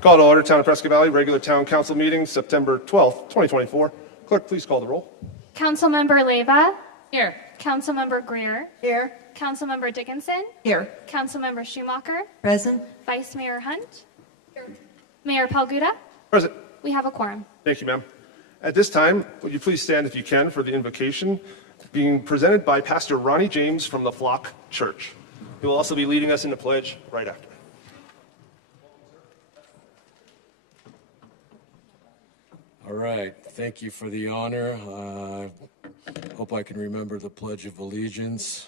Call to order, Town of Prescott Valley, regular Town Council meeting, September 12th, 2024. Clerk, please call the roll. Councilmember Leyva. Here. Councilmember Greer. Here. Councilmember Dickinson. Here. Councilmember Schumacher. Present. Vice Mayor Hunt. Here. Mayor Palguda. Present. We have a quorum. Thank you, ma'am. At this time, would you please stand if you can for the invocation being presented by Pastor Ronnie James from the Flock Church. He will also be leading us in the pledge right after. All right. Thank you for the honor. Hope I can remember the Pledge of Allegiance.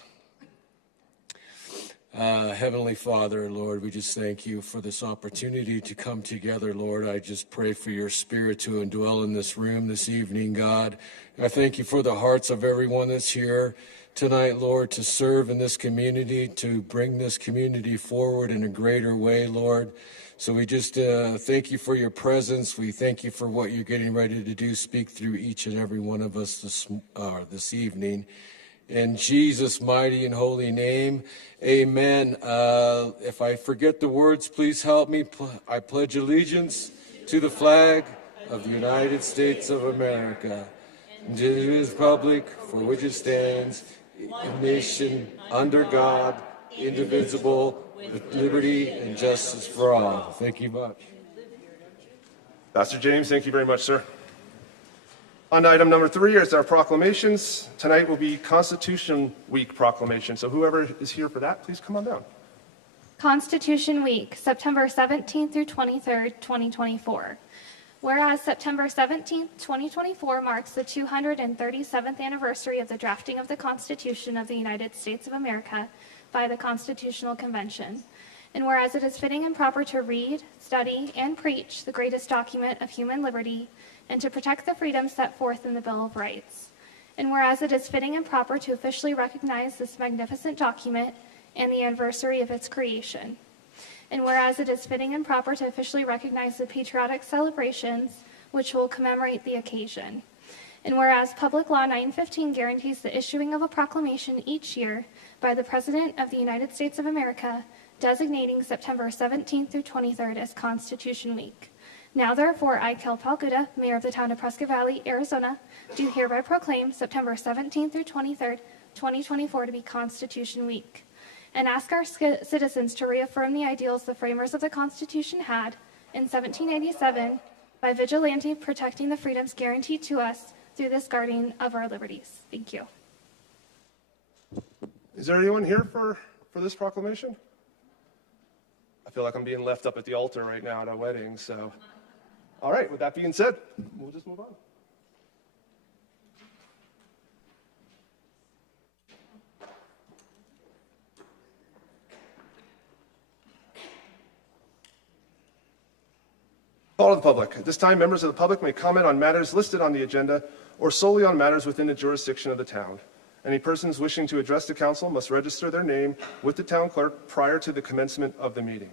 Heavenly Father, Lord, we just thank you for this opportunity to come together, Lord. I just pray for your spirit to indwell in this room this evening, God. I thank you for the hearts of everyone that's here tonight, Lord, to serve in this community, to bring this community forward in a greater way, Lord. So we just thank you for your presence. We thank you for what you're getting ready to do. Speak through each and every one of us this evening. In Jesus' mighty and holy name, amen. If I forget the words, please help me. I pledge allegiance to the flag of the United States of America, and to the republic for which it stands, a nation under God, indivisible, with liberty and justice for all. Thank you much. Pastor James, thank you very much, sir. On to item number 3 is our proclamations. Tonight will be Constitution Week proclamation. So whoever is here for that, please come on down. Constitution Week, September 17th through 23rd, 2024. Whereas September 17th, 2024 marks the 237th anniversary of the drafting of the Constitution of the United States of America by the Constitutional Convention. And whereas it is fitting and proper to read, study, and preach the greatest document of human liberty, and to protect the freedoms set forth in the Bill of Rights. And whereas it is fitting and proper to officially recognize this magnificent document and the anniversary of its creation. And whereas it is fitting and proper to officially recognize the patriotic celebrations which will commemorate the occasion. And whereas Public Law 915 guarantees the issuing of a proclamation each year by the President of the United States of America, designating September 17th through 23rd as Constitution Week. Now therefore, I, Kel Palguda, Mayor of the Town of Prescott Valley, Arizona, do hereby proclaim September 17th through 23rd, 2024 to be Constitution Week, and ask our citizens to reaffirm the ideals the framers of the Constitution had in 1787 by vigilantly protecting the freedoms guaranteed to us through this guardian of our liberties. Thank you. Is there anyone here for this proclamation? I feel like I'm being left up at the altar right now at a wedding, so. All right, with that being said, we'll just move on. Call to the public. At this time, members of the public may comment on matters listed on the agenda or solely on matters within the jurisdiction of the town. Any persons wishing to address the council must register their name with the town clerk prior to the commencement of the meeting.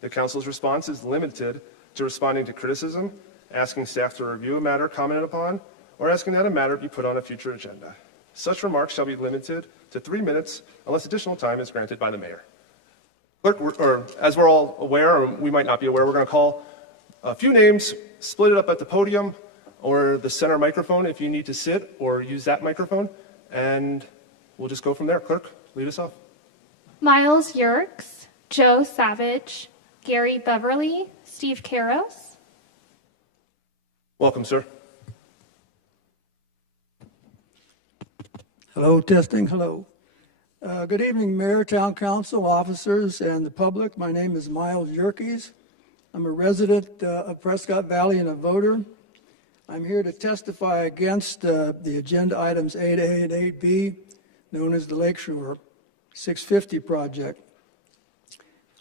The council's response is limited to responding to criticism, asking staff to review a matter commented upon, or asking that a matter be put on a future agenda. Such remarks shall be limited to 3 minutes unless additional time is granted by the mayor. Clerk, or as we're all aware, or we might not be aware, we're going to call a few names, split it up at the podium or the center microphone if you need to sit or use that microphone, and we'll just go from there. Clerk, lead us off. Miles Yerkes, Joe Savage, Gary Beverly, Steve Caros. Welcome, sir. Hello, testing, hello. Good evening, Mayor, Town Council, officers, and the public. My name is Miles Yerkes. I'm a resident of Prescott Valley and a voter. I'm here to testify against the agenda items 8A and 8B, known as the Lakeshore 650 project.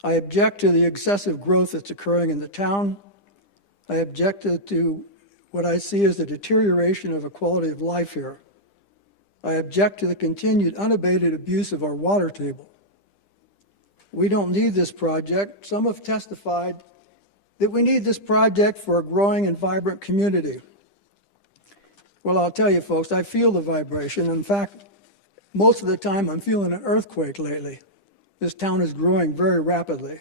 I object to the excessive growth that's occurring in the town. I object to what I see as the deterioration of the quality of life here. I object to the continued unabated abuse of our water table. We don't need this project. Some have testified that we need this project for a growing and vibrant community. Well, I'll tell you folks, I feel the vibration. In fact, most of the time I'm feeling an earthquake lately. This town is growing very rapidly.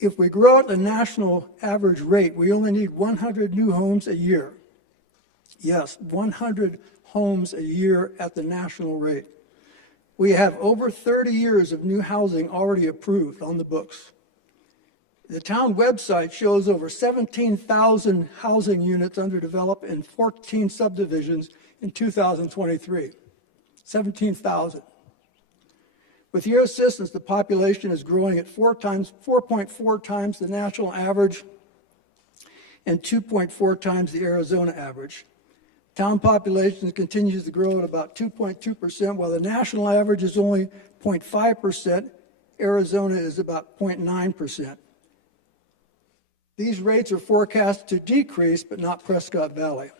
If we grow at the national average rate, we only need 100 new homes a year. Yes, 100 homes a year at the national rate. We have over 30 years of new housing already approved on the books. The town website shows over 17,000 housing units under development in 14 subdivisions in 2023. 17,000. With your assistance, the population is growing at 4.4 times the national average and 2.4 times the Arizona average. Town population continues to grow at about 2.2%, while the national average is only 0.5%. Arizona is about 0.9%. These rates are forecast to decrease, but not Prescott Valley.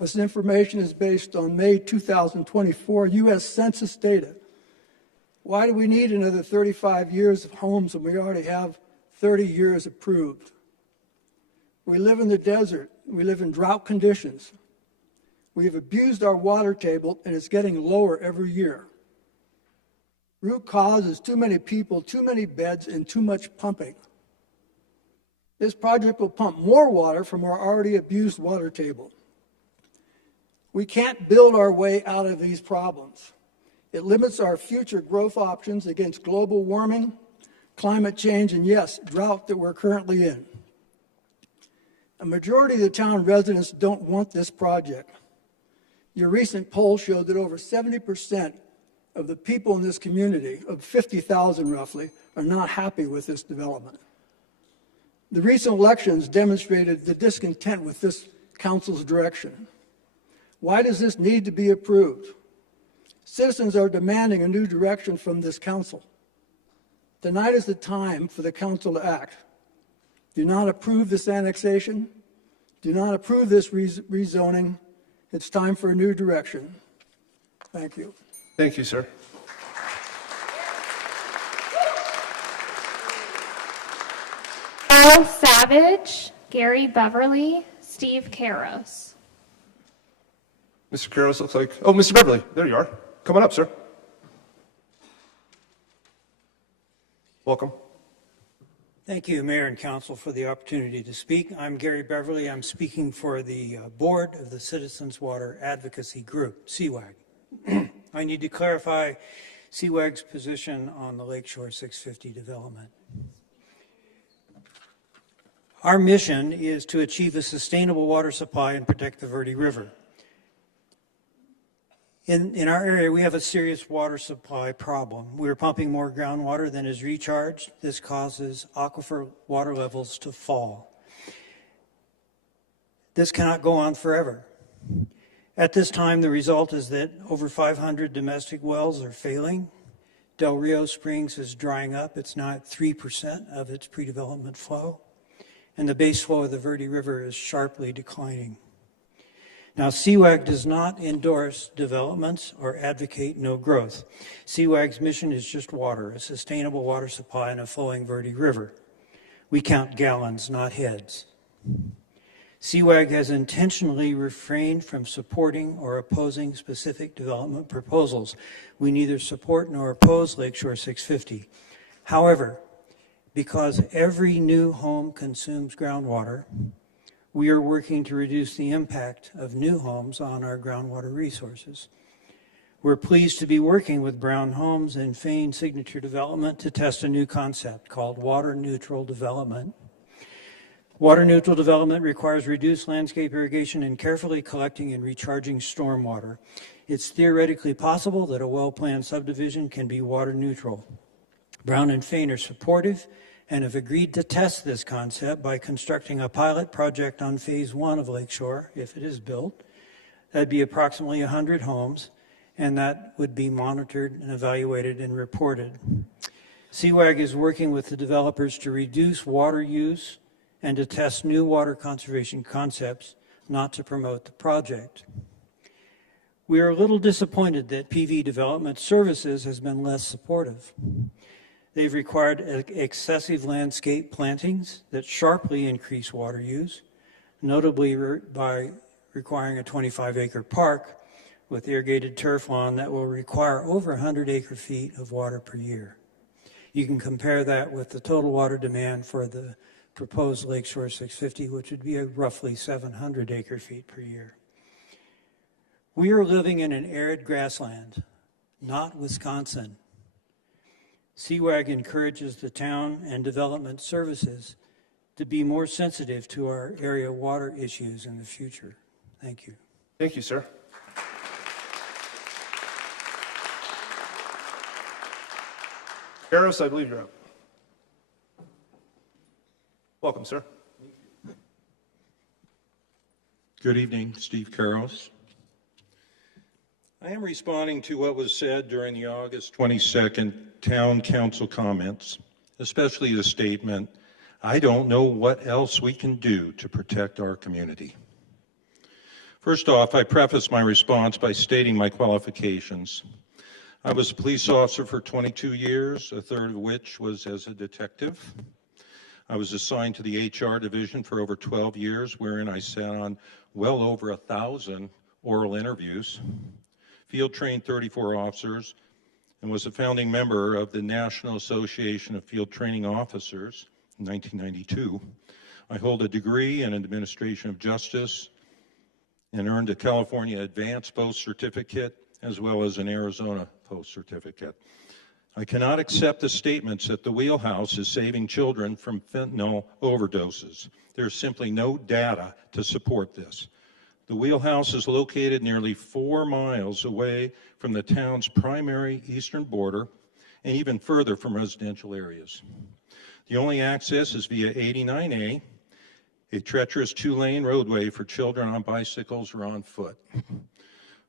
This information is based on May 2024 U.S. Census data. Why do we need another 35 years of homes when we already have 30 years approved? We live in the desert. We live in drought conditions. We've abused our water table, and it's getting lower every year. Root cause is too many people, too many beds, and too much pumping. This project will pump more water from our already abused water table. We can't build our way out of these problems. It limits our future growth options against global warming, climate change, and yes, drought that we're currently in. A majority of the town residents don't want this project. Your recent poll showed that over 70% of the people in this community, of 50,000 roughly, are not happy with this development. The recent elections demonstrated the discontent with this council's direction. Why does this need to be approved? Citizens are demanding a new direction from this council. Tonight is the time for the council to act. Do not approve this annexation. Do not approve this rezoning. It's time for a new direction. Thank you. Thank you, sir. Earl Savage, Gary Beverly, Steve Caros. Mr. Karros looks like, oh, Mr. Beverly, there you are. Come on up, sir. Welcome. Thank you, Mayor and Council, for the opportunity to speak. I'm Gary Beverly. I'm speaking for the board of the Citizens Water Advocacy Group, CWAG. I need to clarify CWAG's position on the Lakeshore 650 development. Our mission is to achieve a sustainable water supply and protect the Verde River. In our area, we have a serious water supply problem. We're pumping more groundwater than is recharged. This causes aquifer water levels to fall. This cannot go on forever. At this time, the result is that over 500 domestic wells are failing. Del Rio Springs is drying up. It's now at 3% of its pre-development flow. And the base flow of the Verde River is sharply declining. Now, CWAG does not endorse developments or advocate no growth. CWAG's mission is just water, a sustainable water supply in a flowing Verde River. We count gallons, not heads. CWAG has intentionally refrained from supporting or opposing specific development proposals. We neither support nor oppose Lakeshore 650. However, because every new home consumes groundwater, we are working to reduce the impact of new homes on our groundwater resources. We're pleased to be working with Brown Homes and Fain Signature Development to test a new concept called water neutral development. Water neutral development requires reduced landscape irrigation and carefully collecting and recharging stormwater. It's theoretically possible that a well-planned subdivision can be water neutral. Brown and Fain are supportive and have agreed to test this concept by constructing a pilot project on phase 1 of Lakeshore, if it is built. That'd be approximately 100 homes, and that would be monitored and evaluated and reported. CWAG is working with the developers to reduce water use and to test new water conservation concepts, not to promote the project. We are a little disappointed that PV Development Services has been less supportive. They've required excessive landscape plantings that sharply increase water use, notably by requiring a 25-acre park with irrigated turf lawn that will require over 100 acre-feet of water per year. You can compare that with the total water demand for the proposed Lakeshore 650, which would be roughly 700 acre-feet per year. We are living in an arid grassland, not Wisconsin. CWAG encourages the town and development services to be more sensitive to our area water issues in the future. Thank you. Thank you, sir. Harris, I believe you're up. Welcome, sir. Good evening, Steve Karros. I am responding to what was said during the August 22nd Town Council comments, especially the statement, "I don't know what else we can do to protect our community." First off, I preface my response by stating my qualifications. I was a police officer for 22 years, a third of which was as a detective. I was assigned to the HR division for over 12 years, wherein I sat on well over 1,000 oral interviews, field trained 34 officers, and was a founding member of the National Association of Field Training Officers in 1992. I hold a degree in Administration of Justice and earned a California Advanced Post Certificate as well as an Arizona Post Certificate. I cannot accept the statements that the wheelhouse is saving children from fentanyl overdoses. There's simply no data to support this. The wheelhouse is located nearly 4 miles away from the town's primary eastern border and even further from residential areas. The only access is via 89A, a treacherous 2-lane roadway for children on bicycles or on foot.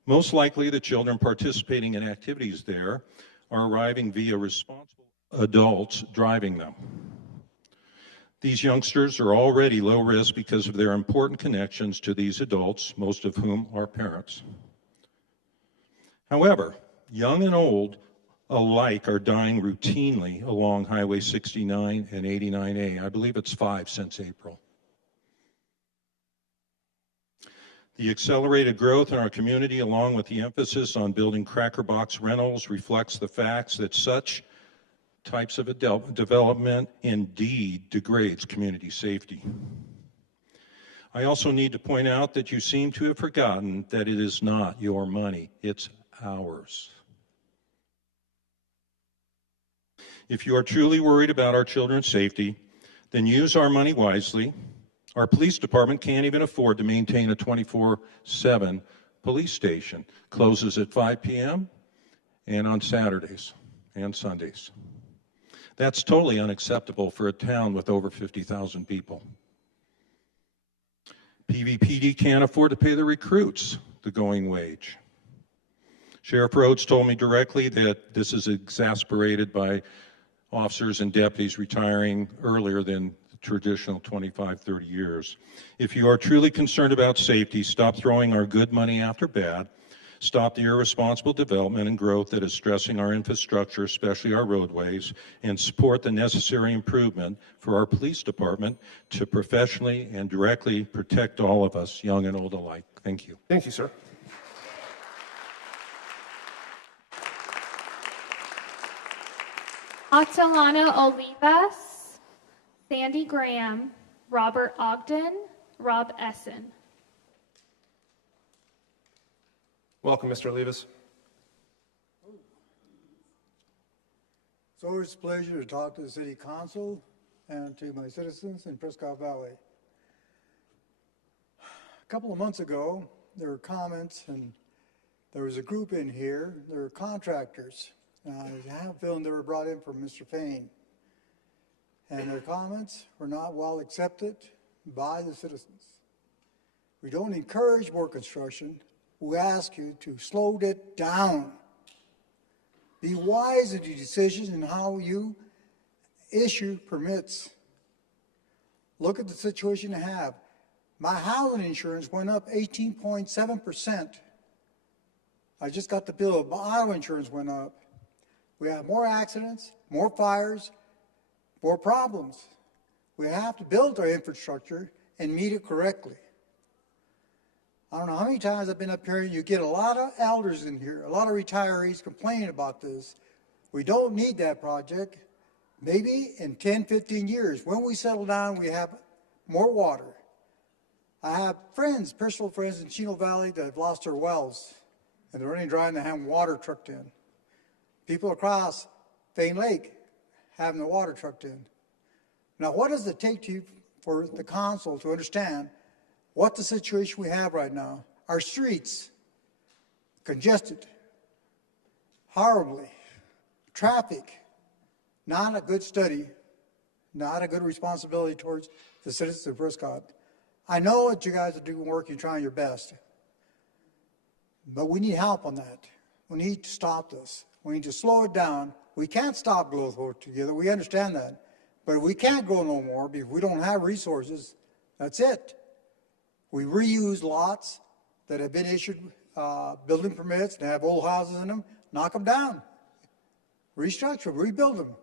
Most likely, the children participating in activities there are arriving via responsible adults driving them. These youngsters are already low risk because of their important connections to these adults, most of whom are parents. However, young and old alike are dying routinely along Highway 69 and 89A. I believe it's 5 since April. The accelerated growth in our community, along with the emphasis on building cracker box rentals, reflects the facts that such types of development indeed degrades community safety. I also need to point out that you seem to have forgotten that it is not your money, it's ours. If you are truly worried about our children's safety, then use our money wisely. Our police department can't even afford to maintain a 24/7 police station. Closes at 5 p.m. and on Saturdays and Sundays. That's totally unacceptable for a town with over 50,000 people. PVPD can't afford to pay the recruits the going wage. Sheriff Rhodes told me directly that this is exasperated by officers and deputies retiring earlier than the traditional 25, 30 years. If you are truly concerned about safety, stop throwing our good money after bad. Stop the irresponsible development and growth that is stressing our infrastructure, especially our roadways, and support the necessary improvement for our police department to professionally and directly protect all of us, young and old alike. Thank you. Thank you, sir. Atalana Olivas, Sandy Graham, Robert Ogden, Rob Essen. Welcome, Mr. Olivas. It's always a pleasure to talk to the City Council and to my citizens in Prescott Valley. A couple of months ago, there were comments, and there was a group in here. There were contractors. I have a feeling they were brought in from Mr. Payne. And their comments were not well accepted by the citizens. We don't encourage more construction. We ask you to slow it down. Be wise in your decisions and how you issue permits. Look at the situation you have. My housing insurance went up 18.7%. I just got the bill. My auto insurance went up. We have more accidents, more fires, more problems. We have to build our infrastructure and meet it correctly. I don't know how many times I've been up here, and you get a lot of elders in here, a lot of retirees complaining about this. We don't need that project. Maybe in 10, 15 years, when we settle down, we have more water. I have friends, personal friends in Chino Valley that have lost their wells, and they're running dry and they have water trucked in. People across Fane Lake having the water trucked in. Now, what does it take for the council to understand what the situation we have right now? Our streets, congested, horribly, traffic, not a good study, not a good responsibility towards the citizens of Prescott. I know that you guys are doing work, you're trying your best, but we need help on that. We need to stop this. We need to slow it down. We can't stop growth altogether. We understand that. But if we can't grow no more because we don't have resources, that's it. We reuse lots that have been issued building permits and have old houses in them, knock them down, restructure them, rebuild them,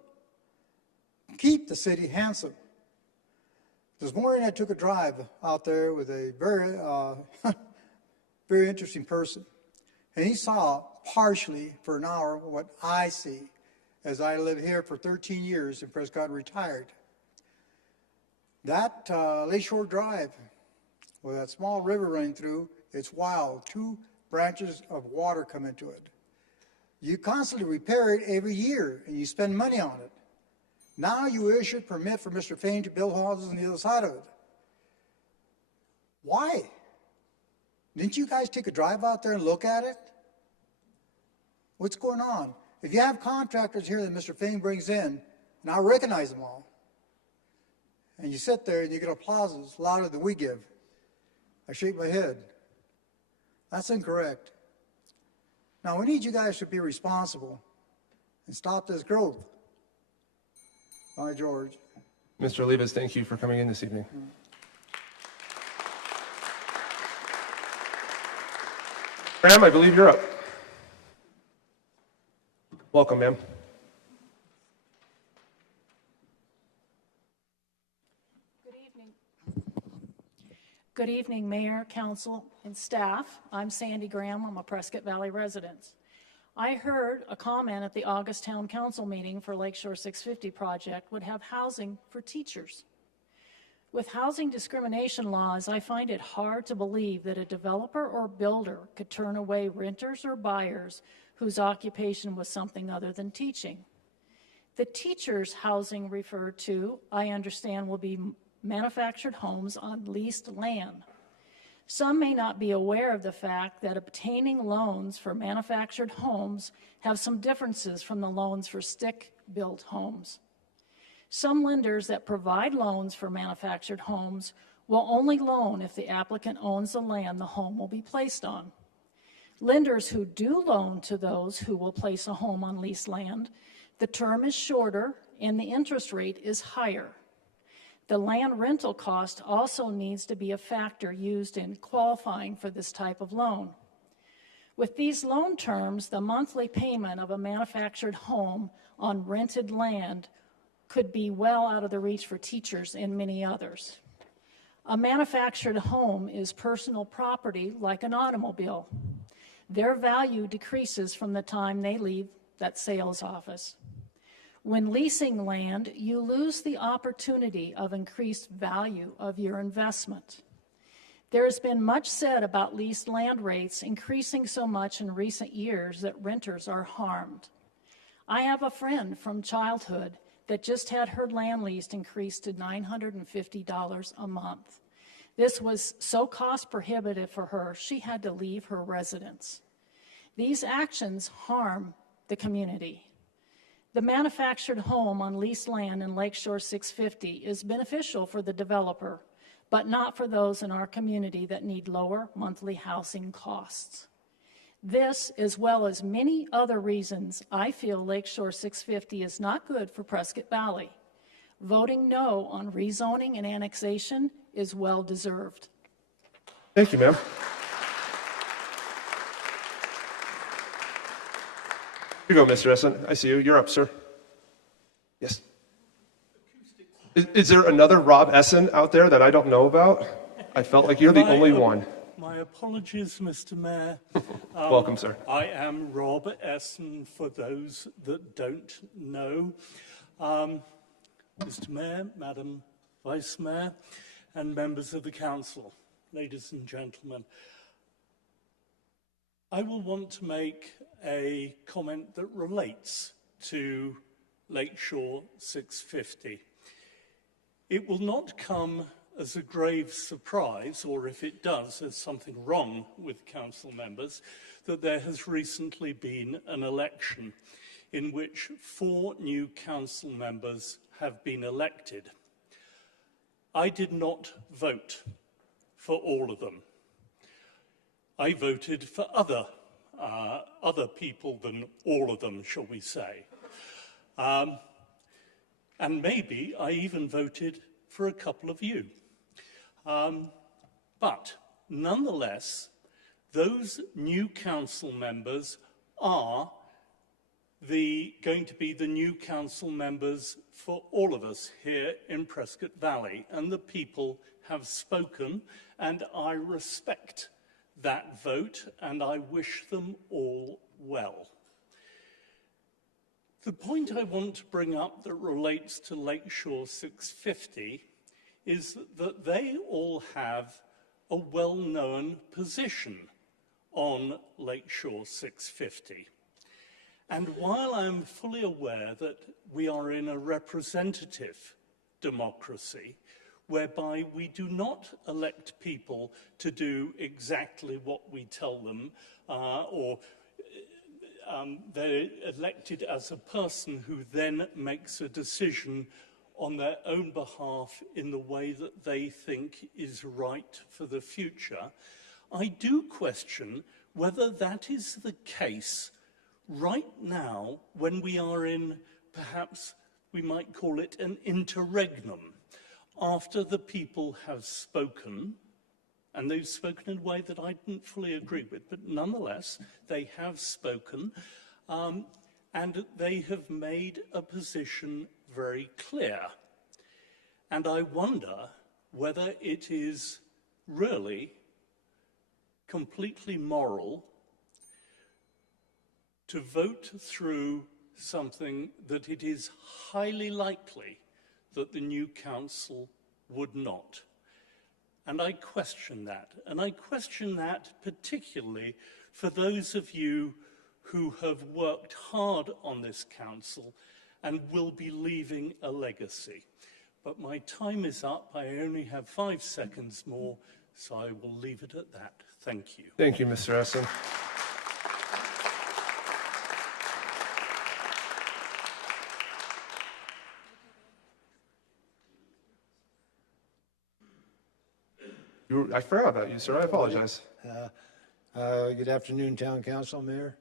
keep the city handsome. This morning I took a drive out there with a very, very interesting person. And he saw partially for an hour what I see as I live here for 13 years in Prescott and retired. That Lakeshore Drive, with that small river running through, it's wild. 2 branches of water come into it. You constantly repair it every year, and you spend money on it. Now you issue a permit for Mr. Fain to build houses on the other side of it. Why? Didn't you guys take a drive out there and look at it? What's going on? If you have contractors here that Mr. Fain brings in, and I recognize them all, and you sit there and you get applause louder than we give, I shake my head. That's incorrect. Now we need you guys to be responsible and stop this growth. Bye, George. Mr. Olivas, thank you for coming in this evening. Graham, I believe you're up. Welcome, ma'am. Good evening, Mayor, Council, and staff. I'm Sandy Graham. I'm a Prescott Valley resident. I heard a comment at the August Town Council meeting for Lakeshore 650 project would have housing for teachers. With housing discrimination laws, I find it hard to believe that a developer or builder could turn away renters or buyers whose occupation was something other than teaching. The teachers' housing referred to, I understand, will be manufactured homes on leased land. Some may not be aware of the fact that obtaining loans for manufactured homes have some differences from the loans for stick-built homes. Some lenders that provide loans for manufactured homes will only loan if the applicant owns the land the home will be placed on. Lenders who do loan to those who will place a home on leased land, the term is shorter and the interest rate is higher. The land rental cost also needs to be a factor used in qualifying for this type of loan. With these loan terms, the monthly payment of a manufactured home on rented land could be well out of the reach for teachers and many others. A manufactured home is personal property like an automobile. Their value decreases from the time they leave that sales office. When leasing land, you lose the opportunity of increased value of your investment. There has been much said about leased land rates increasing so much in recent years that renters are harmed. I have a friend from childhood that just had her land lease increased to $950 a month. This was so cost prohibitive for her, she had to leave her residence. These actions harm the community. The manufactured home on leased land in Lakeshore 650 is beneficial for the developer, but not for those in our community that need lower monthly housing costs. This, as well as many other reasons, I feel Lakeshore 650 is not good for Prescott Valley. Voting no on rezoning and annexation is well deserved. Thank you, ma'am. Here you go, Mr. Essen. I see you. You're up, sir. Yes. Is there another Rob Essen out there that I don't know about? I felt like you're the only one. My apologies, Mr. Mayor. Welcome, sir. I am Rob Essen, for those that don't know. Mr. Mayor, Madam Vice Mayor, and members of the council, ladies and gentlemen. I will want to make a comment that relates to Lakeshore 650. It will not come as a grave surprise, or if it does, there's something wrong with council members, that there has recently been an election in which 4 new council members have been elected. I did not vote for all of them. I voted for other people than all of them, shall we say. And maybe I even voted for a couple of you. But nonetheless, those new council members are going to be the new council members for all of us here in Prescott Valley, and the people have spoken, and I respect that vote, and I wish them all well. The point I want to bring up that relates to Lakeshore 650 is that they all have a well-known position on Lakeshore 650. And while I'm fully aware that we are in a representative democracy, whereby we do not elect people to do exactly what we tell them, or they're elected as a person who then makes a decision on their own behalf in the way that they think is right for the future, I do question whether that is the case right now when we are in, perhaps we might call it an interregnum, after the people have spoken, and they've spoken in a way that I didn't fully agree with, but nonetheless, they have spoken, and they have made a position very clear. And I wonder whether it is really completely moral to vote through something that it is highly likely that the new council would not. And I question that. And I question that particularly for those of you who have worked hard on this council and will be leaving a legacy. But my time is up. I only have 5 seconds more, so I will leave it at that. Thank you. Thank you, Mr. Essen. I forgot about you, sir. I apologize. Good afternoon, Town Council, Mayor.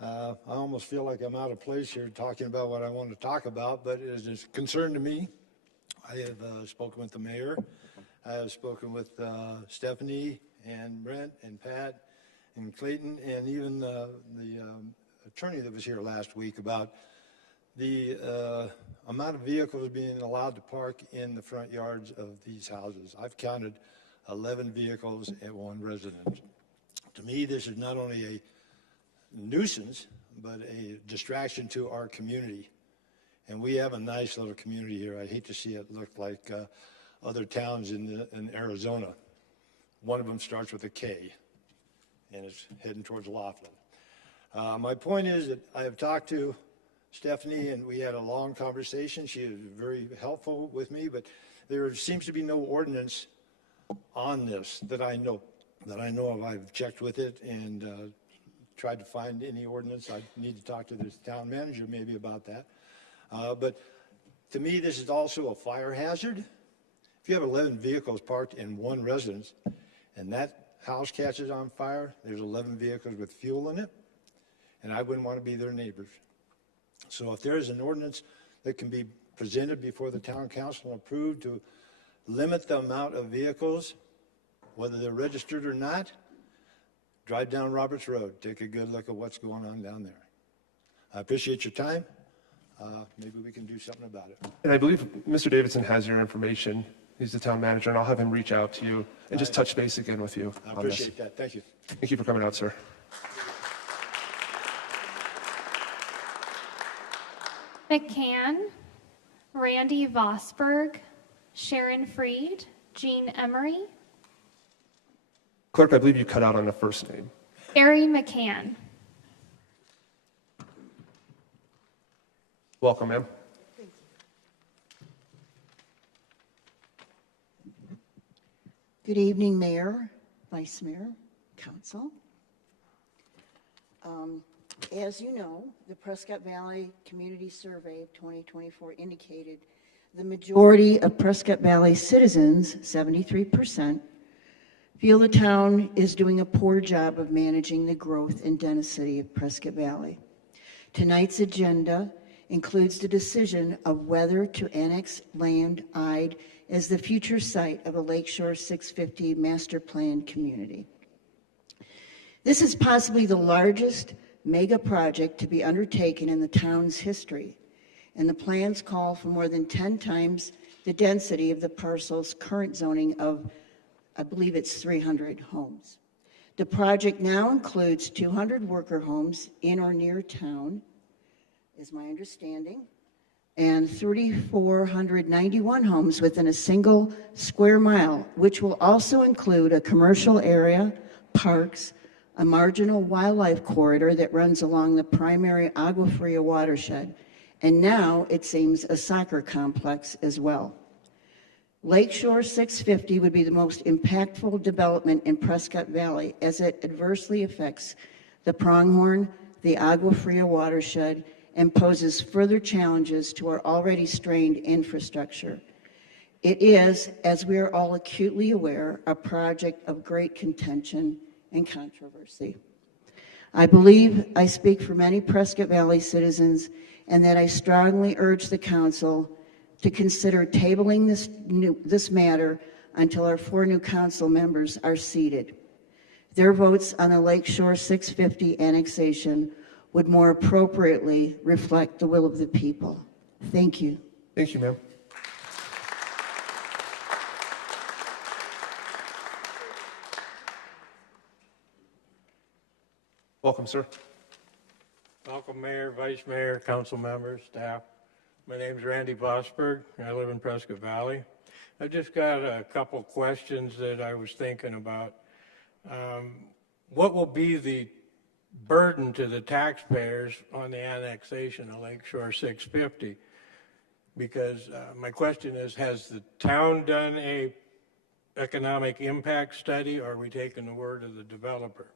I almost feel like I'm out of place here talking about what I want to talk about, but it is a concern to me. I have spoken with the mayor. I have spoken with Stephanie and Brent and Pat and Clayton and even the attorney that was here last week about the amount of vehicles being allowed to park in the front yards of these houses. I've counted 11 vehicles at one residence. To me, this is not only a nuisance, but a distraction to our community. And we have a nice little community here. I hate to see it look like other towns in Arizona. One of them starts with a K, and it's heading towards Laughlin. My point is that I have talked to Stephanie, and we had a long conversation. She was very helpful with me, but there seems to be no ordinance on this that I know of. I've checked with it and tried to find any ordinance. I need to talk to the town manager maybe about that. But to me, this is also a fire hazard. If you have 11 vehicles parked in one residence and that house catches on fire, there's 11 vehicles with fuel in it, and I wouldn't want to be their neighbors. So if there is an ordinance that can be presented before the town council and approved to limit the amount of vehicles, whether they're registered or not, drive down Roberts Road, take a good look at what's going on down there. I appreciate your time. Maybe we can do something about it. And I believe Mr. Davidson has your information. He's the town manager, and I'll have him reach out to you and just touch base again with you I on this. appreciate that. Thank you. Thank you for coming out, sir. McCann, Randy Vosberg, Sharon Freed, Jean Emery, Clerk, I believe you cut out on the first name. Harry McCann. Welcome, ma'am. Good evening, Mayor, Vice Mayor, Council. As you know, the Prescott Valley Community Survey of 2024 indicated the majority of Prescott Valley citizens, 73%, feel the town is doing a poor job of managing the growth and density of Prescott Valley. Tonight's agenda includes the decision of whether to annex land eyed as the future site of a Lakeshore 650 master plan community. This is possibly the largest mega project to be undertaken in the town's history, and the plans call for more than 10 times the density of the parcel's current zoning of, I believe it's 300 homes. The project now includes 200 worker homes in or near town, is my understanding, and 3,491 homes within a single square mile, which will also include a commercial area, parks, a marginal wildlife corridor that runs along the primary Agua Fria watershed, and now, it seems, a soccer complex as well. Lakeshore 650 would be the most impactful development in Prescott Valley as it adversely affects the Pronghorn, the Agua Fria watershed, and poses further challenges to our already strained infrastructure. It is, as we are all acutely aware, a project of great contention and controversy. I believe I speak for many Prescott Valley citizens and that I strongly urge the council to consider tabling this matter until our 4 new council members are seated. Their votes on a Lakeshore 650 annexation would more appropriately reflect the will of the people. Thank you. Thank you, ma'am. Welcome, sir. Welcome, Mayor, Vice Mayor, council members, staff. My name is Randy Vosberg. I live in Prescott Valley. I've just got a couple questions that I was thinking about. What will be the burden to the taxpayers on the annexation of Lakeshore 650? Because my question is, has the town done a economic impact study, or are we taking the word of the developer?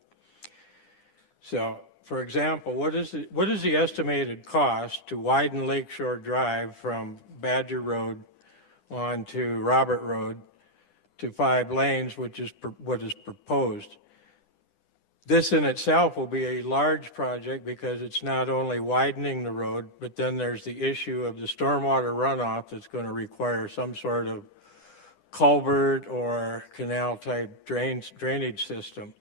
So, for example, what is the estimated cost to widen Lakeshore Drive from Badger Road on to Robert Road to 5 lanes, which is what is proposed? This in itself will be a large project because it's not only widening the road, but then there's the issue of the stormwater runoff that's going to require some sort of culvert or canal type drainage system.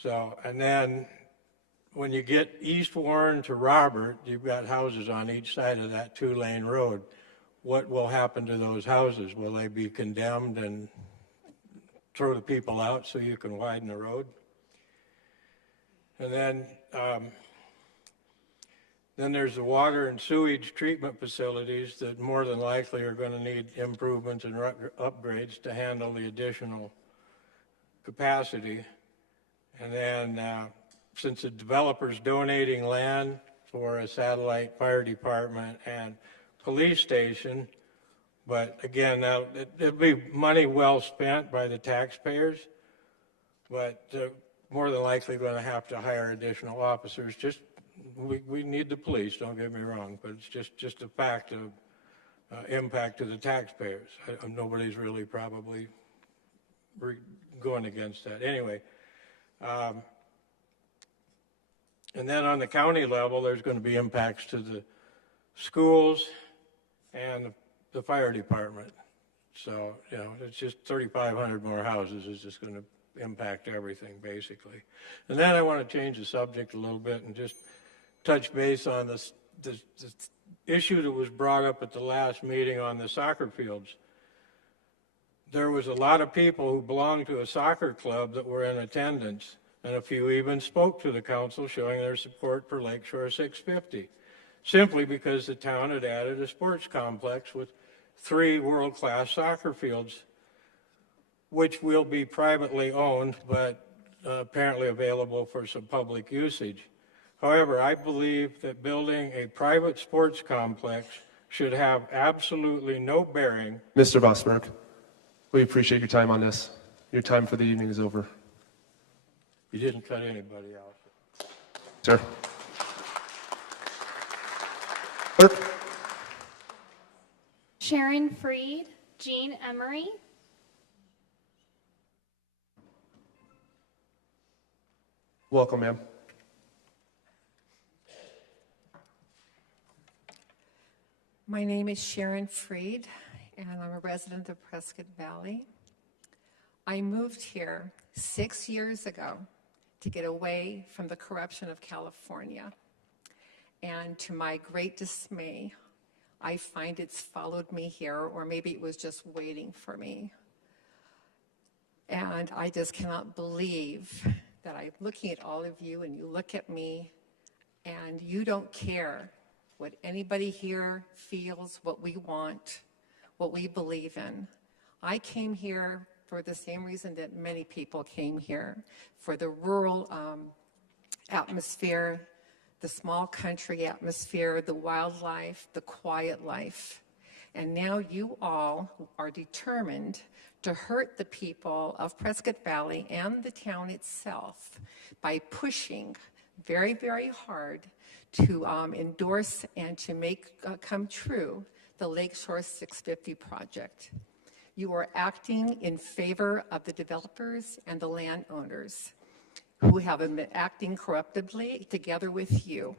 So, and then when you get East Warren to Robert, you've got houses on each side of that 2-lane road. What will happen to those houses? Will they be condemned and throw the people out so you can widen the road? And then there's the water and sewage treatment facilities that more than likely are going to need improvements and upgrades to handle the additional capacity. And then since the developer's donating land for a satellite fire department and police station, but again, now it'll be money well spent by the taxpayers, but more than likely going to have to hire additional officers. Just we need the police, don't get me wrong, but it's just a fact of impact to the taxpayers. Nobody's really probably going against that. Anyway, and then on the county level, there's going to be impacts to the schools and the fire department. So, you know, it's just 3,500 more houses is just going to impact everything, basically. And then I want to change the subject a little bit and just touch base on this issue that was brought up at the last meeting on the soccer fields. There was a lot of people who belonged to a soccer club that were in attendance, and a few even spoke to the council showing their support for Lakeshore 650. simply because the town had added a sports complex with 3 world-class soccer fields, which will be privately owned, but apparently available for some public usage. However, I believe that building a private sports complex should have absolutely no bearing. Mr. Vosberg, we appreciate your time on this. Your time for the evening is over. You didn't cut anybody out. Sir. Clerk. Sharon Freed, Jean Emery. Welcome, ma'am. My name is Sharon Freed, and I'm a resident of Prescott Valley. I moved here 6 years ago to get away from the corruption of California. And to my great dismay, I find it's followed me here, or maybe it was just waiting for me. And I just cannot believe that I'm looking at all of you and you look at me and you don't care what anybody here feels, what we want, what we believe in. I came here for the same reason that many people came here, for the rural atmosphere, the small country atmosphere, the wildlife, the quiet life. And now you all are determined to hurt the people of Prescott Valley and the town itself by pushing very, very hard to endorse and to make come true the Lakeshore 650 project. You are acting in favor of the developers and the landowners who have been acting corruptly together with you.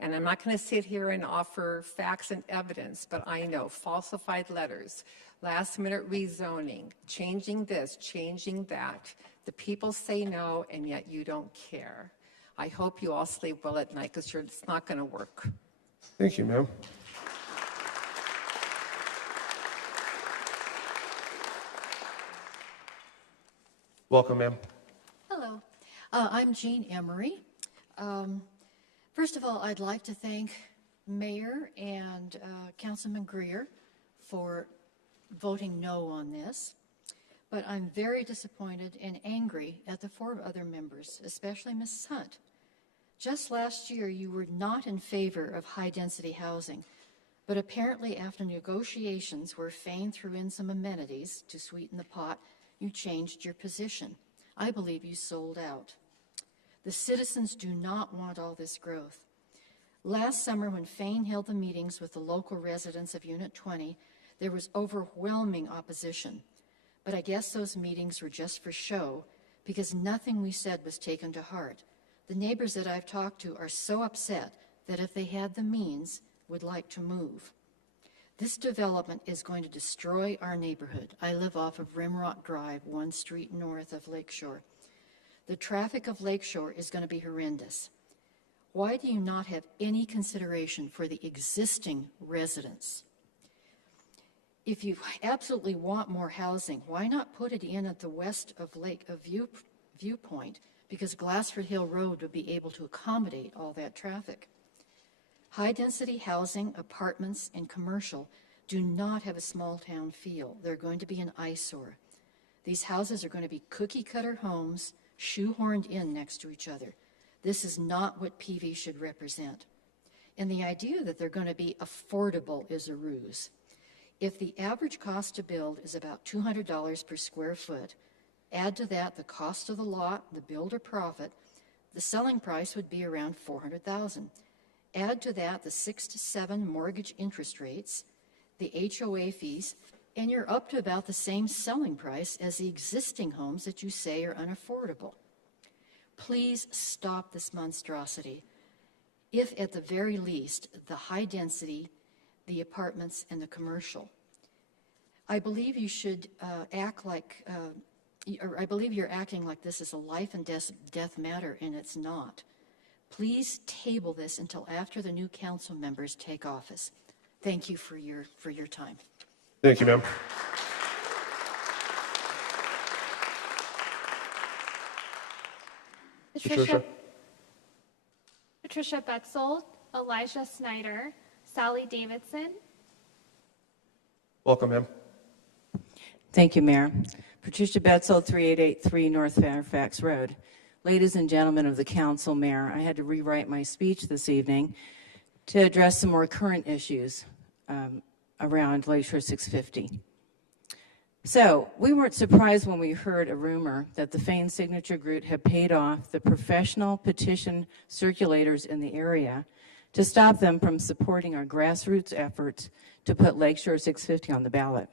And I'm not going to sit here and offer facts and evidence, but I know falsified letters, last-minute rezoning, changing this, changing that. The people say no, and yet you don't care. I hope you all sleep well at night, because it's not going to work. Thank you, ma'am. Welcome, ma'am. Hello, I'm Jean Emery. First of all, I'd like to thank Mayor and Councilman Greer for voting no on this, but I'm very disappointed and angry at the 4 other members, especially Ms. Hunt. Just last year, you were not in favor of high-density housing, but apparently after negotiations where Fain threw in some amenities to sweeten the pot, you changed your position. I believe you sold out. The citizens do not want all this growth. Last summer, when Fain held the meetings with the local residents of Unit 20, there was overwhelming opposition. But I guess those meetings were just for show, because nothing we said was taken to heart. The neighbors that I've talked to are so upset that if they had the means, would like to move. This development is going to destroy our neighborhood. I live off of Rimrock Drive, 1 street north of Lakeshore. The traffic of Lakeshore is going to be horrendous. Why do you not have any consideration for the existing residents? If you absolutely want more housing, why not put it in at the west of Viewpoint? Because Glassford Hill Road would be able to accommodate all that traffic. High-density housing, apartments, and commercial do not have a small-town feel. They're going to be an eyesore. These houses are going to be cookie-cutter homes, shoehorned in next to each other. This is not what PV should represent. And the idea that they're going to be affordable is a ruse. If the average cost to build is about $200 per square foot, add to that the cost of the lot, the builder profit, the selling price would be around $400,000. Add to that the 6 to 7 mortgage interest rates, the HOA fees, and you're up to about the same selling price as the existing homes that you say are unaffordable. Please stop this monstrosity. If at the very least, the high density, the apartments, and the commercial. I believe you should act like, I believe you're acting like this is a life and death matter, and it's not. Please table this until after the new council members take office. Thank you for your time. Thank you, ma'am. Patricia Betzold, Elijah Snyder, Sally Davidson. Welcome, ma'am. Thank you, Mayor. Patricia Betzel, 3883 North Fairfax Road. Ladies and gentlemen of the council, Mayor, I had to rewrite my speech this evening to address some more current issues around Lakeshore 650. So, we weren't surprised when we heard a rumor that the Fain Signature Group had paid off the professional petition circulators in the area to stop them from supporting our grassroots efforts to put Lakeshore 650 on the ballot.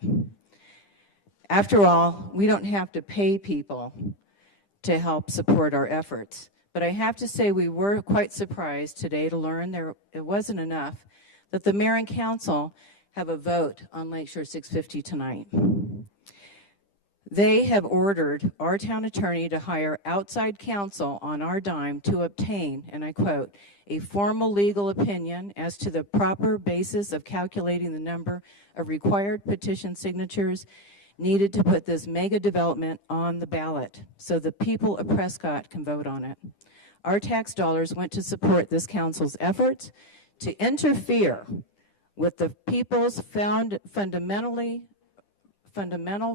After all, we don't have to pay people to help support our efforts. But I have to say we were quite surprised today to learn it wasn't enough that the mayor and council have a vote on Lakeshore 650 tonight. They have ordered our town attorney to hire outside counsel on our dime to obtain, and I quote, a formal legal opinion as to the proper basis of calculating the number of required petition signatures needed to put this mega development on the ballot so the people of Prescott can vote on it. Our tax dollars went to support this council's efforts to interfere with the people's fundamental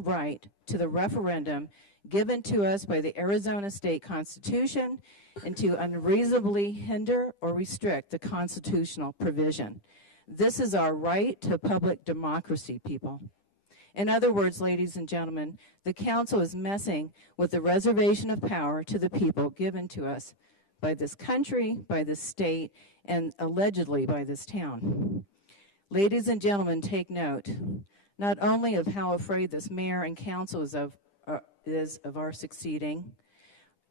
right to the referendum given to us by the Arizona State Constitution and to unreasonably hinder or restrict the constitutional provision. This is our right to public democracy, people. In other words, ladies and gentlemen, the council is messing with the reservation of power to the people given to us by this country, by this state, and allegedly by this town. Ladies and gentlemen, take note, not only of how afraid this mayor and council is of our succeeding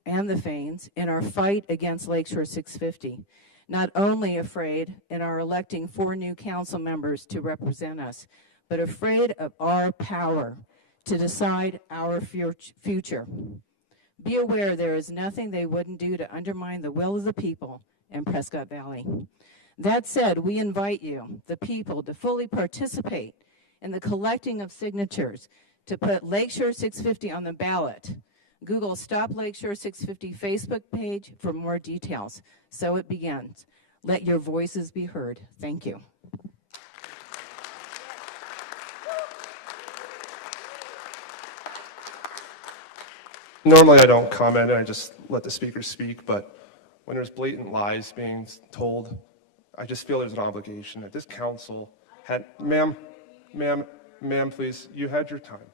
and the Fains in our fight against Lakeshore 650, not only afraid in our electing 4 new council members to represent us, but afraid of our power to decide our future. Be aware there is nothing they wouldn't do to undermine the will of the people in Prescott Valley. That said, we invite you, the people, to fully participate in the collecting of signatures to put Lakeshore 650 on the ballot. Google Stop Lakeshore 650 Facebook page for more details. So it begins. Let your voices be heard. Thank you. Normally I don't comment and I just let the speaker speak, but when there's blatant lies being told, I just feel there's an obligation that this council had, ma'am, please, you had your time.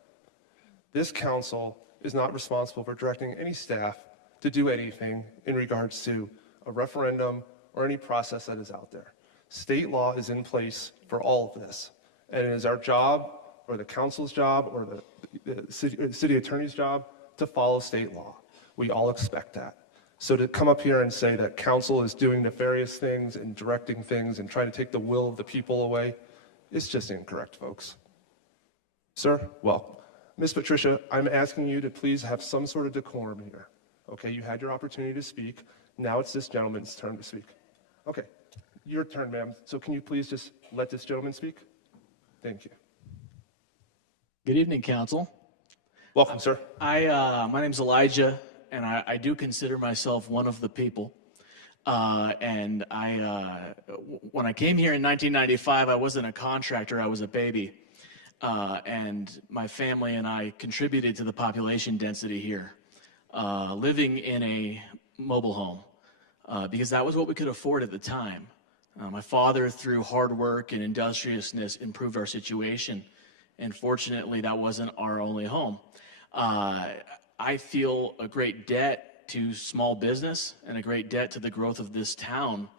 This council is not responsible for directing any staff to do anything in regards to a referendum or any process that is out there. State law is in place for all of this, and it is our job, or the council's job, or the city attorney's job to follow state law. We all expect that. So to come up here and say that council is doing nefarious things and directing things and trying to take the will of the people away, it's just incorrect, folks. Sir, well, Ms. Patricia, I'm asking you to please have some sort of decorum here. Okay, you had your opportunity to speak. Now it's this gentleman's turn to speak. Okay, your turn, ma'am. So can you please just let this gentleman speak? Thank you. Good evening, council. Welcome, sir. My name's Elijah, and I do consider myself one of the people. When I came here in 1995, I wasn't a contractor, I was a baby. And my family and I contributed to the population density here, living in a mobile home, because that was what we could afford at the time. My father, through hard work and industriousness, improved our situation. And fortunately, that wasn't our only home. I feel a great debt to small business and a great debt to the growth of this town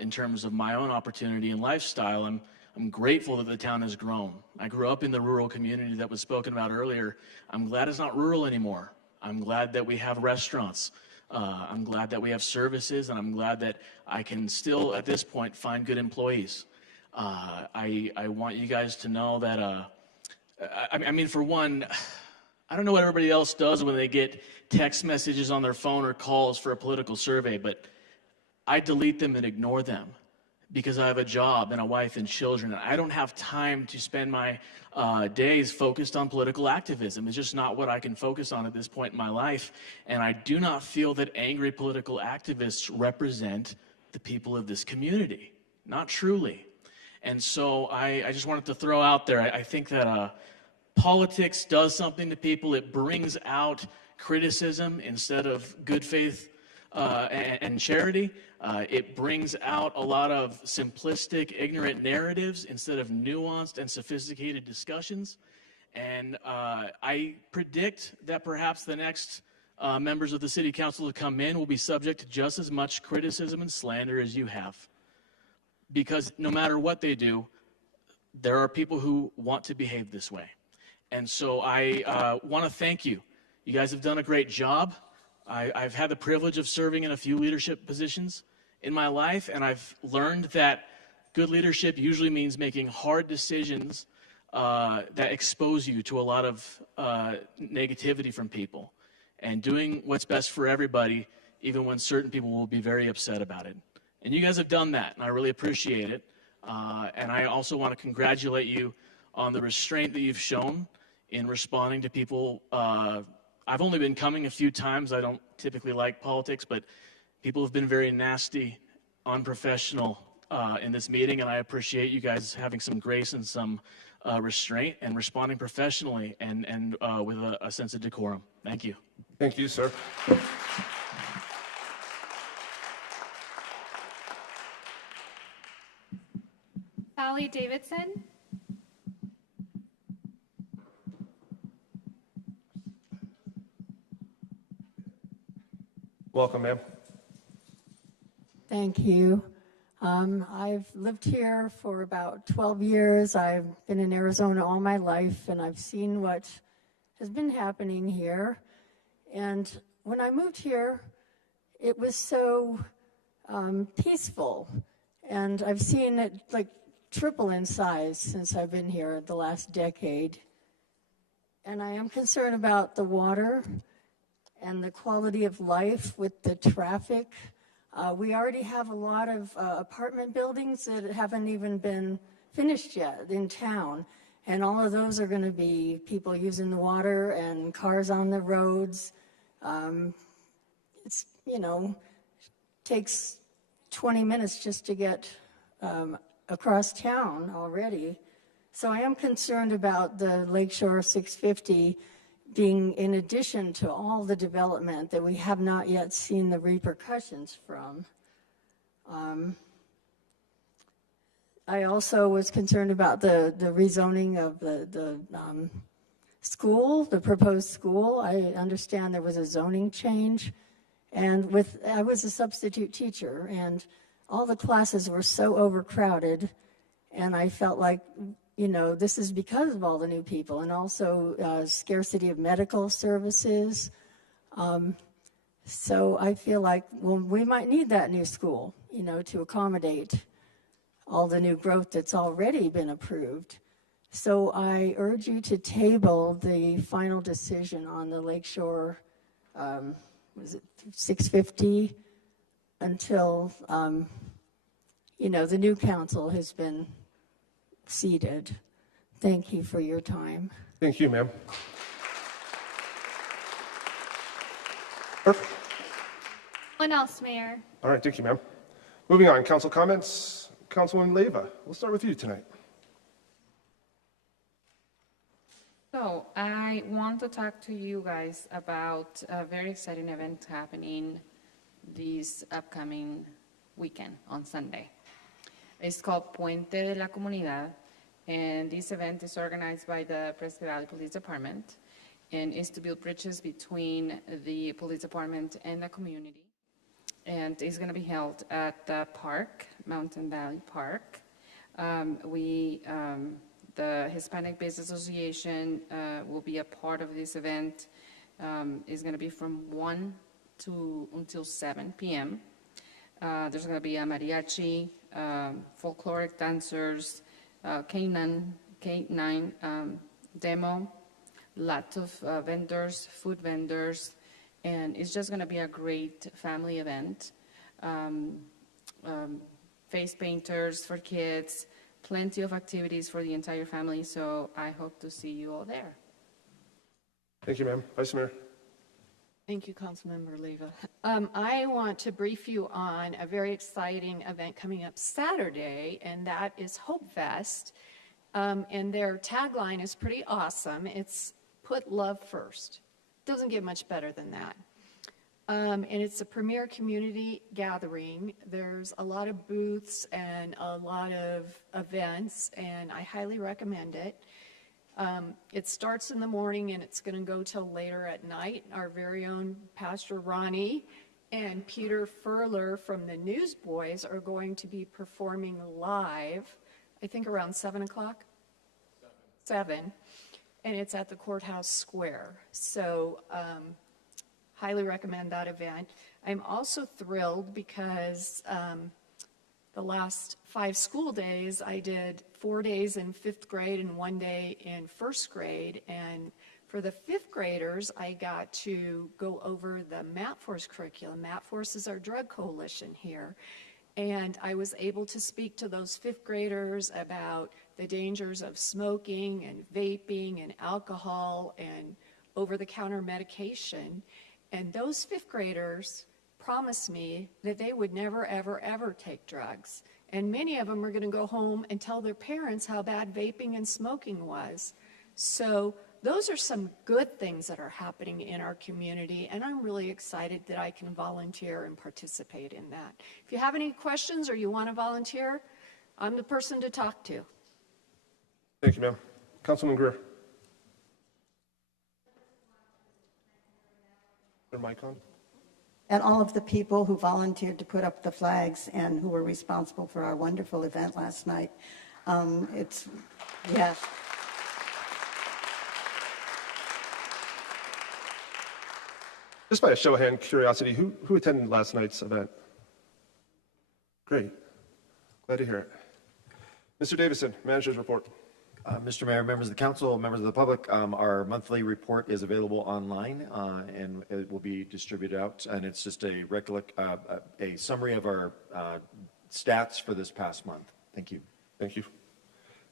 in terms of my own opportunity and lifestyle. I'm grateful that the town has grown. I grew up in the rural community that was spoken about earlier. I'm glad it's not rural anymore. I'm glad that we have restaurants. I'm glad that we have services, and I'm glad that I can still, at this point, find good employees. I want you guys to know that, I mean, for one, I don't know what everybody else does when they get text messages on their phone or calls for a political survey, but I delete them and ignore them because I have a job and a wife and children, and I don't have time to spend my days focused on political activism. It's just not what I can focus on at this point in my life, and I do not feel that angry political activists represent the people of this community, not truly. And so I just wanted to throw out there, I think that politics does something to people. It brings out criticism instead of good faith and charity. It brings out a lot of simplistic, ignorant narratives instead of nuanced and sophisticated discussions. And I predict that perhaps the next members of the city council to come in will be subject to just as much criticism and slander as you have. Because no matter what they do, there are people who want to behave this way. And so I want to thank you. You guys have done a great job. I've had the privilege of serving in a few leadership positions in my life, and I've learned that good leadership usually means making hard decisions that expose you to a lot of negativity from people, and doing what's best for everybody, even when certain people will be very upset about it. And you guys have done that, and I really appreciate it. And I also want to congratulate you on the restraint that you've shown in responding to people. I've only been coming a few times. I don't typically like politics, but people have been very nasty, unprofessional in this meeting, and I appreciate you guys having some grace and some restraint and responding professionally and with a sense of decorum. Thank you. Thank you, sir. Sally Davidson. Welcome, ma'am. Thank you. I've lived here for about 12 years. I've been in Arizona all my life, and I've seen what has been happening here. And when I moved here, it was so peaceful. And I've seen it like triple in size since I've been here the last decade. And I am concerned about the water and the quality of life with the traffic. We already have a lot of apartment buildings that haven't even been finished yet in town. And all of those are going to be people using the water and cars on the roads. It's, takes 20 minutes just to get across town already. So I am concerned about the Lakeshore 650 being in addition to all the development that we have not yet seen the repercussions from. I also was concerned about the rezoning of the school, the proposed school. I understand there was a zoning change. And I was a substitute teacher, and all the classes were so overcrowded, and I felt like, this is because of all the new people, and also scarcity of medical services. So I feel like, we might need that new school, to accommodate all the new growth that's already been approved. So I urge you to table the final decision on the Lakeshore, 650 until, the new council has been seated. Thank you for your time. Thank you, ma'am. Anyone else, Mayor? All right, thank you, ma'am. Moving on, council comments. Councilwoman Leyva, we'll start with you tonight. So I want to talk to you guys about a very exciting event happening this upcoming weekend on Sunday. It's called Puente de la Comunidad, and this event is organized by the Prescott Valley Police Department, and is to build bridges between the police department and the community. And it's going to be held at the park, Mountain Valley Park. The Hispanic Business Association will be a part of this event. It's going to be from 1 until 7 p.m. There's going to be a mariachi, folkloric dancers, canine demo, lots of vendors, food vendors, and it's just going to be a great family event. Face painters for kids, plenty of activities for the entire family, so I hope to see you all there. Thank you, ma'am. Vice Mayor. Thank you, Councilmember Leva. I want to brief you on a very exciting event coming up Saturday, and that is Hope Fest. And their tagline is pretty awesome. It's "Put Love First." Doesn't get much better than that. And it's a premier community gathering. There's a lot of booths and a lot of events, and I highly recommend it. It starts in the morning and it's going to go till later at night. Our very own Pastor Ronnie and Peter Furler from the Newsboys are going to be performing live, I think around 7 o'clock? 7. And it's at the Courthouse Square. So highly recommend that event. I'm also thrilled because the last 5 school days, I did 4 days in 5th grade and 1 day in 1st grade. And for the 5th graders, I got to go over the MATFORCE curriculum. MATFORCE is our drug coalition here. And I was able to speak to those 5th graders about the dangers of smoking and vaping and alcohol and over-the-counter medication. And those 5th graders promised me that they would never, ever, ever take drugs. And many of them are going to go home and tell their parents how bad vaping and smoking was. So those are some good things that are happening in our community, and I'm really excited that I can volunteer and participate in that. If you have any questions or you want to volunteer, I'm the person to talk to. Thank you, ma'am. Councilman Greer. Your mic on? And all of the people who volunteered to put up the flags and who were responsible for our wonderful event last night. Yeah. Just by a show of hand curiosity, who attended last night's event? Great. Glad to hear it. Mr. Davison, manager's report. Mr. Mayor, members of the council, members of the public, our monthly report is available online and it will be distributed out. And it's just a summary of our stats for this past month. Thank you. Thank you.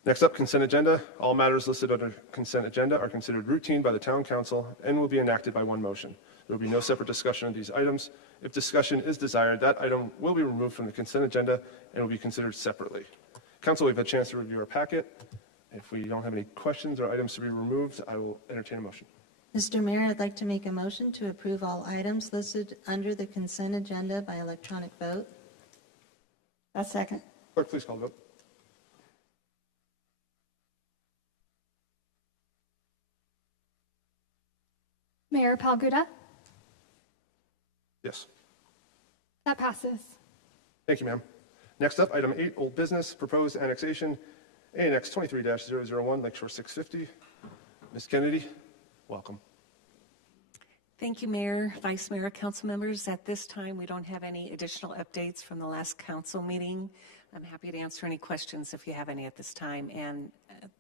Next up, consent agenda. All matters listed under consent agenda are considered routine by the town council and will be enacted by one motion. There will be no separate discussion of these items. If discussion is desired, that item will be removed from the consent agenda and will be considered separately. Council, we've had a chance to review our packet. If we don't have any questions or items to be removed, I will entertain a motion. Mr. Mayor, I'd like to make a motion to approve all items listed under the consent agenda by electronic vote. A second. Clerk, please call the vote. Mayor Palguda? Yes. That passes. Thank you, ma'am. Next up, item 8, old business, proposed annexation, ANX 23-001, Lakeshore 650. Ms. Kennedy, welcome. Thank you, Mayor, Vice Mayor, council members. At this time, we don't have any additional updates from the last council meeting. I'm happy to answer any questions if you have any at this time, and